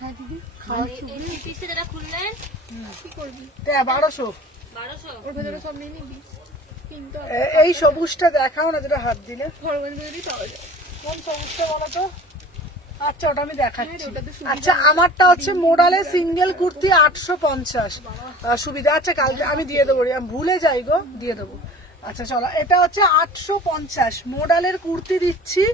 হ্যাঁ দিদি, খাওয়ার চুবড়ি। এই পিসে যেটা খুললেন কি করবি? 1200। 1200। ওর ভেতরে সব নিয়ে নিবি, কিনতে হবে। এই সবুজটা দেখাও না, যেটা হাত দিলে। ফরগঞ্জ যদি পাওয়া যায়। কোন সবুজটা বলো তো? আচ্ছা, ওটা আমি দেখাচ্ছি। হ্যাঁ, ওটাতে সুবিধা আচ্ছা, আমারটা হচ্ছে মোডালে সিঙ্গেল কুর্তি 850 সুবিধা। আচ্ছা, কালকে আমি দিয়ে দেবো, আমি ভুলে যাই গো, দিয়ে দেবো। আচ্ছা চলো, এটা হচ্ছে 850 মোডালের কুর্তি দিচ্ছি।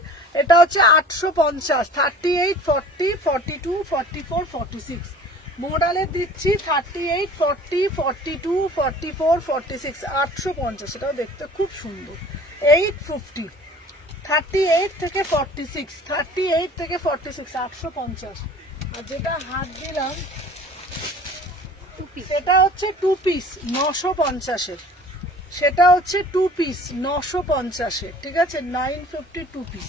এটা হচ্ছে 850, 38, 40, 42, 44, 46 মোডালের দিচ্ছি। 38, 40, 42, 44, 46 850। এটাও দেখতে খুব সুন্দর। 850, 38 থেকে 46, 38 থেকে 46 850। আর যেটা হাত দিলাম সেটা হচ্ছে 2 পিস 950-এর। সেটা হচ্ছে 2 পিস 950-এর, ঠিক আছে? 950 2 পিস,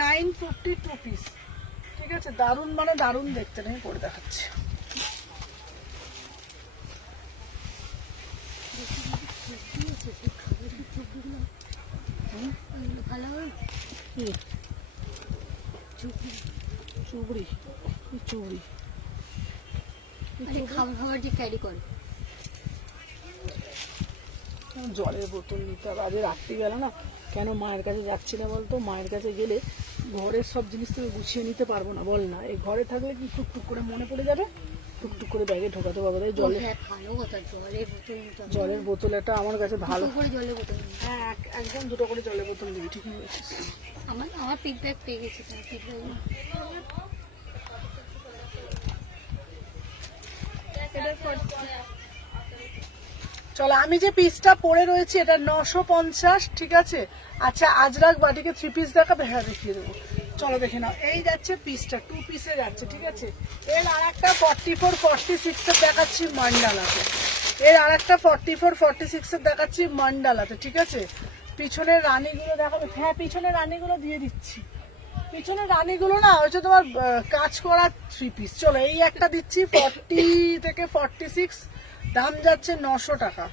950 2 পিস, ঠিক আছে? দারুণ মানে দারুণ দেখতে, নেই করে দেখাচ্ছি। ভালো হবে। কি চুবড়ি? কি চুবড়ি? আরে খাবার যে ক্যারি করে। জলের বোতল নিতে হবে। আজ রাত্রি গেল না কেন, মায়ের কাছে যাচ্ছি না বলতো? মায়ের কাছে গেলে ঘরের সব জিনিস তুমি গুছিয়ে নিতে পারবো না, বল না? এই ঘরে থাকলে কি টুকটুক করে মনে পড়ে যাবে, টুকটুক করে ব্যাগে ঢোকাতে পারবো। তাই জলে হ্যাঁ, ভালো কথা, জলের বোতল নিতে হবে। জলের বোতল এটা আমার কাছে ভালো। দুটো করে জলের বোতল নিতে হবে। হ্যাঁ, একদম 2টো করে জলের বোতল নিবি, ঠিকই বলেছিস। আমার ফিডব্যাক পেয়ে গেছি, তোমার ফিডব্যাক। চলো, আমি যে পিসটা পরে রয়েছি এটা 950, ঠিক আছে? আচ্ছা, আজরাক বাটিকে 3 পিস দেখাবে? হ্যাঁ, দেখিয়ে দেবো। চলো দেখে নাও, এই যাচ্ছে পিসটা, 2 পিসে যাচ্ছে, ঠিক আছে। এর আর একটা 44 46 এর দেখাচ্ছি মান্ডালাতে, এর আর একটা 44 46 এর দেখাচ্ছি মান্ডালাতে, ঠিক আছে। পিছনের রানীগুলো দেখাবে, হ্যাঁ পিছনের রানীগুলো দিয়ে দিচ্ছি। পিছনের রানীগুলো না হচ্ছে তোমার কাজ করা 3 পিস। চলো এই একটা দিচ্ছি 40 থেকে 46, দাম যাচ্ছে 900 টাকা।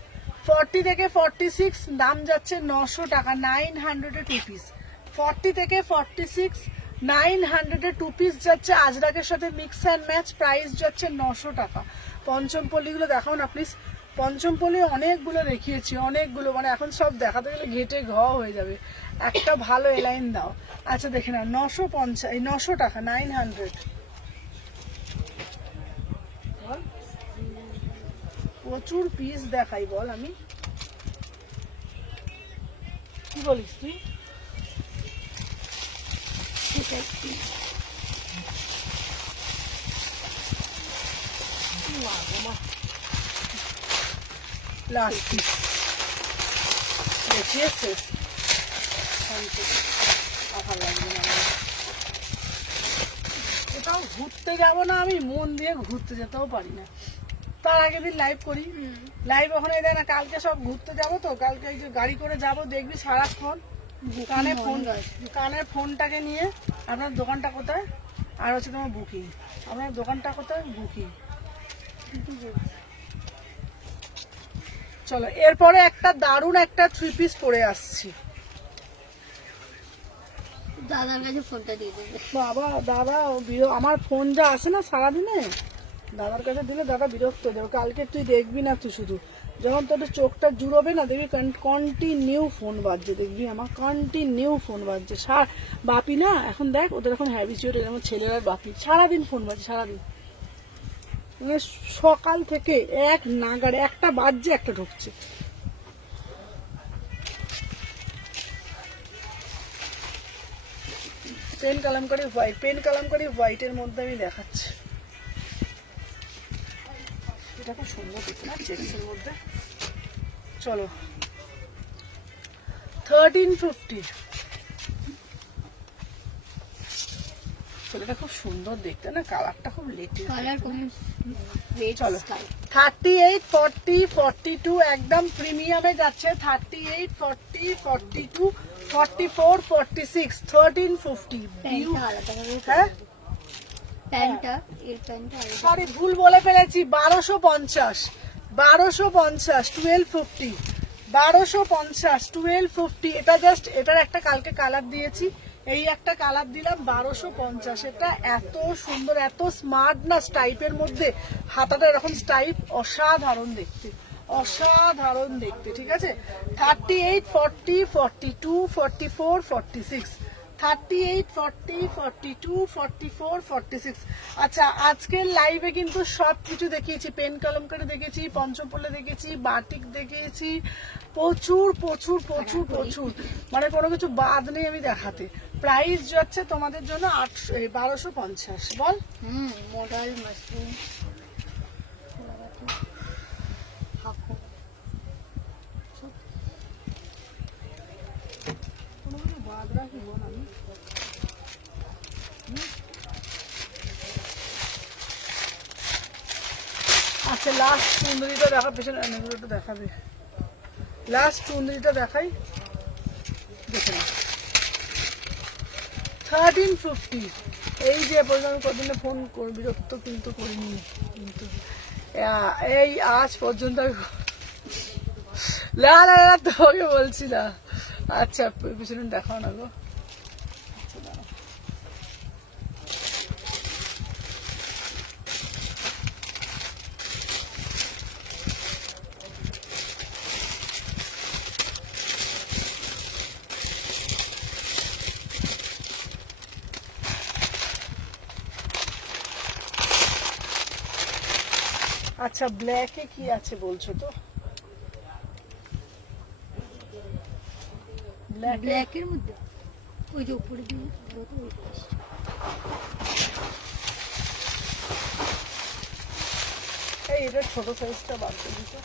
40 থেকে 46 দাম যাচ্ছে 900 টাকা, 900 এ 2 পিস। 40 থেকে 46 900 এ 2 পিস যাচ্ছে আজরাকের সাথে মিক্স অ্যান্ড ম্যাচ, প্রাইস যাচ্ছে 900 টাকা। পঞ্চমপল্লিগুলো দেখাও না প্লিজ। পঞ্চমপল্লি অনেকগুলো দেখিয়েছি, অনেকগুলো, মানে এখন সব দেখাতে গেলে ঘেটে ঘ হয়ে যাবে। একটা ভালো এলাইন দাও। আচ্ছা দেখে নাও, 900 টাকা, 900। বল, প্রচুর পিস দেখাই, বল আমি কি বলিস তুই? লাস্ট পিস দেখিয়েছে, ভালো লাগবে না। কোথাও ঘুরতে যাবো না, আমি মন দিয়ে ঘুরতে যেতেও পারি না। তার আগের দিন লাইভ করি, লাইভ ওখানে দেয় না। কালকে সব ঘুরতে যাবো তো, কালকে এই যে গাড়ি করে যাবো, দেখবি সারাক্ষণ কানের ফোনটাকে নিয়ে, আপনার দোকানটা কোথায়, আর হচ্ছে তোমার বুকিং, আপনার দোকানটা কোথায়, বুকিং। চলো এরপরে একটা দারুণ একটা 3 পিস পরে আসছি। দাদার কাছে ফোনটা দিয়ে দেবে। বাবা দাদা আমার ফোন যা আসে না সারাদিনে, দাদার কাছে দিলে দাদা বিরক্ত হয়ে যাবে। কালকে তুই দেখবি না, তুই শুধু যখন তোর চোখটা জুড়োবে না, দেখবি কন্টিনিউ ফোন বাজছে, দেখবি আমার কন্টিনিউ ফোন বাজছে। বাপি না এখন দেখ, ওদের এখন হ্যাবিচুয়েট, যেমন ছেলেরা বাপি সারাদিন ফোন বাজছে, সারাদিন, মানে সকাল থেকে এক নাগাড়ে, একটা বাজছে একটা ঢুকছে। Pen kalamkari white, pen kalamkari হোয়াইটের মধ্যে আমি দেখাচ্ছি। এটা খুব সুন্দর দেখতে না, চেক্সের মধ্যে। চলো 1350। এটা খুব সুন্দর দেখতে না, কালারটা খুব লেটেস্ট। কালার চলো 38 40 42 একদম প্রিমিয়ামে যাচ্ছে। 38 40 42 44 46 1350। প্যান্টটা আলাদা ভাবে, হ্যাঁ প্যান্টটা এর প্যান্টটা আলাদা। সরি ভুল বলে ফেলেছি, 1250 1250 1250 1250 1250। এটা জাস্ট এটার একটা কালকে কালার দিয়েছি, এই একটা কালার দিলাম 1250। এটা এত সুন্দর, এত স্মার্ট না, স্টাইপের মধ্যে হাতাটা এরকম স্টাইপ, অসাধারণ দেখতে, অসাধারণ দেখতে, ঠিক আছে। 38 40 42 44 46 38 40 42 44 46। আচ্ছা আজকের লাইভে কিন্তু সব কিছু দেখিয়েছি, পেন কলমকারি দেখেছি, পঞ্চপল্লে দেখেছি, বাটিক দেখেছি, প্রচুর প্রচুর প্রচুর প্রচুর, মানে কোনো কিছু বাদ নেই আমি দেখাতে। প্রাইস যাচ্ছে তোমাদের জন্য 1250। বল মডেল মাশরুম কোনো কিছু বাদ রাখি, বল আমি আচ্ছা লাস্ট চুন্দরিটা দেখা, পেছনে এগুলো একটু দেখাবে। লাস্ট চুন্দরিটা দেখাই, দেখে না 1350। এই যে পর্যন্ত কতদিনে ফোন বিরক্ত কিন্তু করিনি, কিন্তু এই আজ পর্যন্ত না না না তোমাকে বলছি না। আচ্ছা পিছনে দেখাও না গো। আচ্ছা ব্ল্যাকে কি আছে বলছো তো? ব্ল্যাকের মধ্যে ওই যে উপরে দিয়ে এই এটা ছোট সাইজটা বাদ করে দিতো।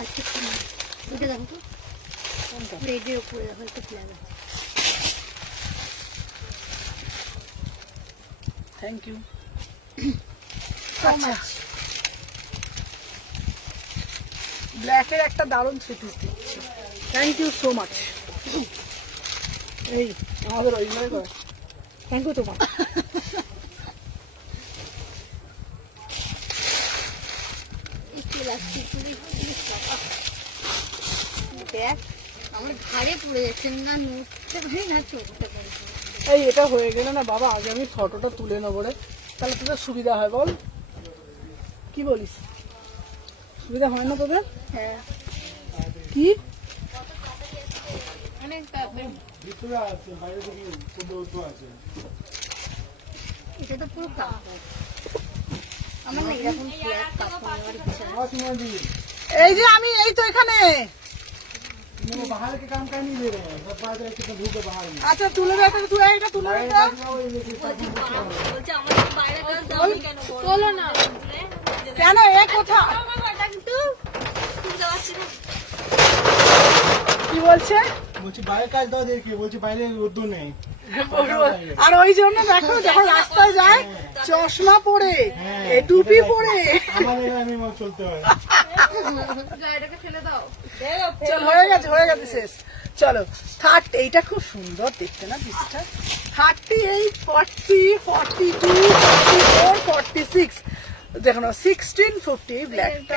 আচ্ছা ওইটা দেখো তো, কোনটা? রেডের উপরে দেখো একটা ফ্ল্যাগ আছে। Thank you. So আচ্ছা, much. ব্ল্যাকের একটা দারুণ থ্রি পিস দিচ্ছি, থ্যাংক ইউ সো মাচ। এই আমাদের ওইগুলোই করে, থ্যাংক ইউ তোমার। একটু elastic করে দেখ, আমার ঘাড়ে পড়ে যাচ্ছে, না নড়তে পারি না চড়তে পারি না। এই এটা হয়ে গেলে না বাবা, আগে আমি ফটোটা তুলে নেবো রে, তাহলে তোদের সুবিধা হয়, বল কি বলিস? সুবিধা হয় না তোদের? হ্যাঁ, কি অনেক তাড়াতাড়ি। এটা তো পুরো কাপড়। আমার না এরকম ফ্ল্যাট কাপড় আমার ইচ্ছা নেই। এই যে আমি এই তো এখানে, बाहर के काम का नहीं ले रहे हैं, सब बात है कि धूप बाहर में। আচ্ছা তুলে দে, এটা তুই এইটা তুলে দে। বলছে আমাদের বাইরে কাজ দাও কেন বলো না। কেন এ কোথা কি বলছে? বলছি বাইরে কাজ দাও, দেখি বলছি বাইরে রোদ্দুর নেই। আর ওই জন্য দেখো যখন রাস্তায় যায় চশমা পরে এ টুপি পরে, আমার আমি চলতে হয়। গাড়িটাকে ফেলে দাও। চল হয়ে গেছে শেষ। চলো এইটা খুব সুন্দর দেখতে না পিসটা, 38, 40, 42, 44, 46, দেখো না 16, 50 ব্ল্যাকটা।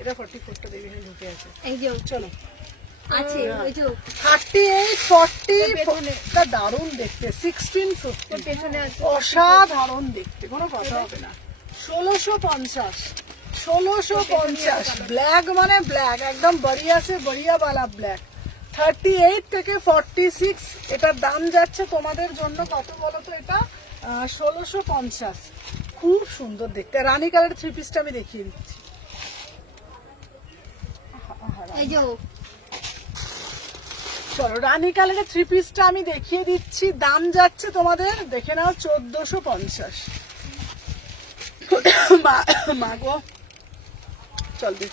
এটা 44টা দেবী ঢুকে আছে। এই যে চলো আছে ওই যে 38, 40 টা দারুণ দেখতে, 16, 50 পেছনে আছে। অসাধারণ দেখতে, কোনো কথা হবে না। 1650 ব্ল্যাক, মানে ব্ল্যাক একদম বড়িয়াওয়ালা ব্ল্যাক। 38 থেকে 46 এটার দাম যাচ্ছে তোমাদের জন্য কত বলো তো? এটা 1650। খুব সুন্দর দেখতে। রানী কালার থ্রি পিসটা আমি দেখিয়ে দিচ্ছি। এই যে চলো রানী কালারের থ্রি পিসটা আমি দেখিয়ে দিচ্ছি, দাম যাচ্ছে তোমাদের দেখে নাও 1450। মাগো চল দেখ,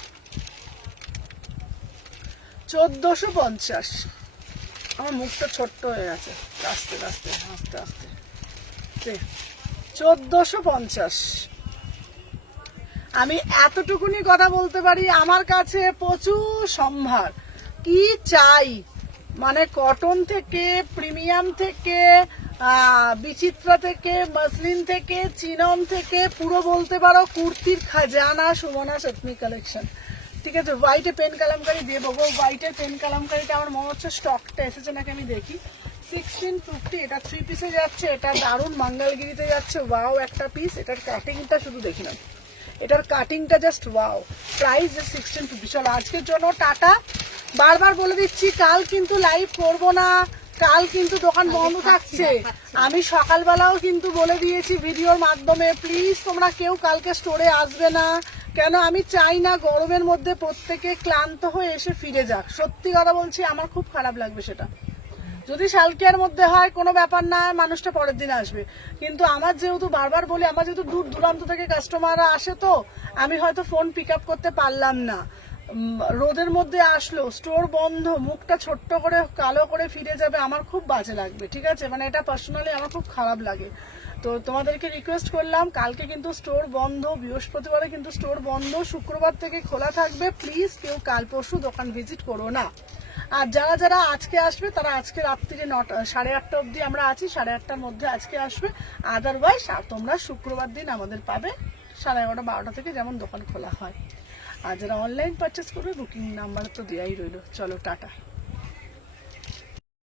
1450। আমার মুখটা ছোট্ট হয়ে গেছে, আস্তে আস্তে আস্তে আস্তে 1450। আমি এতটুকুনি কথা বলতে পারি, আমার কাছে প্রচুর সম্ভার। কি চাই, মানে কটন থেকে, প্রিমিয়াম থেকে, বিচিত্রা থেকে, মসলিন থেকে, চিনন থেকে, পুরো বলতে পারো কুর্তির খাজানা সুমনা শেটমি কালেকশন। ঠিক আছে, হোয়াইটে পেন কালামকারি দিয়ে দেবো। হোয়াইটের পেন কালামকারিটা আমার মনে হচ্ছে স্টকটা এসেছে নাকি আমি দেখি। 1650 এটা থ্রি পিসে যাচ্ছে, এটা দারুণ মাঙ্গালগিরিতে যাচ্ছে। ওয়াও একটা পিস, এটার কাটিংটা শুধু দেখি না, এটার কাটিংটা জাস্ট ওয়াও। Price just 1650। চলো আজকের জন্য টাটা। বারবার বলে দিচ্ছি কাল কিন্তু লাইভ করবো না, কাল কিন্তু দোকান বন্ধ থাকছে। আমি সকালবেলাও কিন্তু বলে দিয়েছি ভিডিওর মাধ্যমে, প্লিজ তোমরা কেউ কালকে স্টোরে আসবে না। কেন আমি চাই না গরমের মধ্যে প্রত্যেকে ক্লান্ত হয়ে এসে ফিরে যাক। সত্যি কথা বলছি, আমার খুব খারাপ লাগবে সেটা। যদি শালকিয়ার মধ্যে হয় কোনো ব্যাপার না, মানুষটা পরের দিন আসবে। কিন্তু আমার যেহেতু বারবার বলি, আমার যেহেতু দূর দূরান্ত থেকে কাস্টমাররা আসে, তো আমি হয়তো ফোন পিক আপ করতে পারলাম না। রোদের মধ্যে আসলো, স্টোর বন্ধ, মুখটা ছোট্ট করে কালো করে ফিরে যাবে, আমার খুব বাজে লাগবে। ঠিক আছে, মানে এটা পার্সোনালি আমার খুব খারাপ লাগে। তো তোমাদেরকে রিকোয়েস্ট করলাম, কালকে কিন্তু স্টোর বন্ধ, বৃহস্পতিবারে কিন্তু স্টোর বন্ধ, শুক্রবার থেকে খোলা থাকবে। প্লিজ কেউ কাল পরশু দোকান ভিজিট করো না। আর যারা যারা আজকে আসবে তারা আজকে রাত্রিরে 8:30 অবধি আমরা আছি, 8:30টার মধ্যে আজকে আসবে। আদারওয়াইজ তোমরা শুক্রবার দিন আমাদের পাবে 11:30, 12টা থেকে যেমন দোকান খোলা হয়। আর যারা অনলাইন পারচেস করবে বুকিং নাম্বার তো দেওয়াই রইলো। চলো টাটা।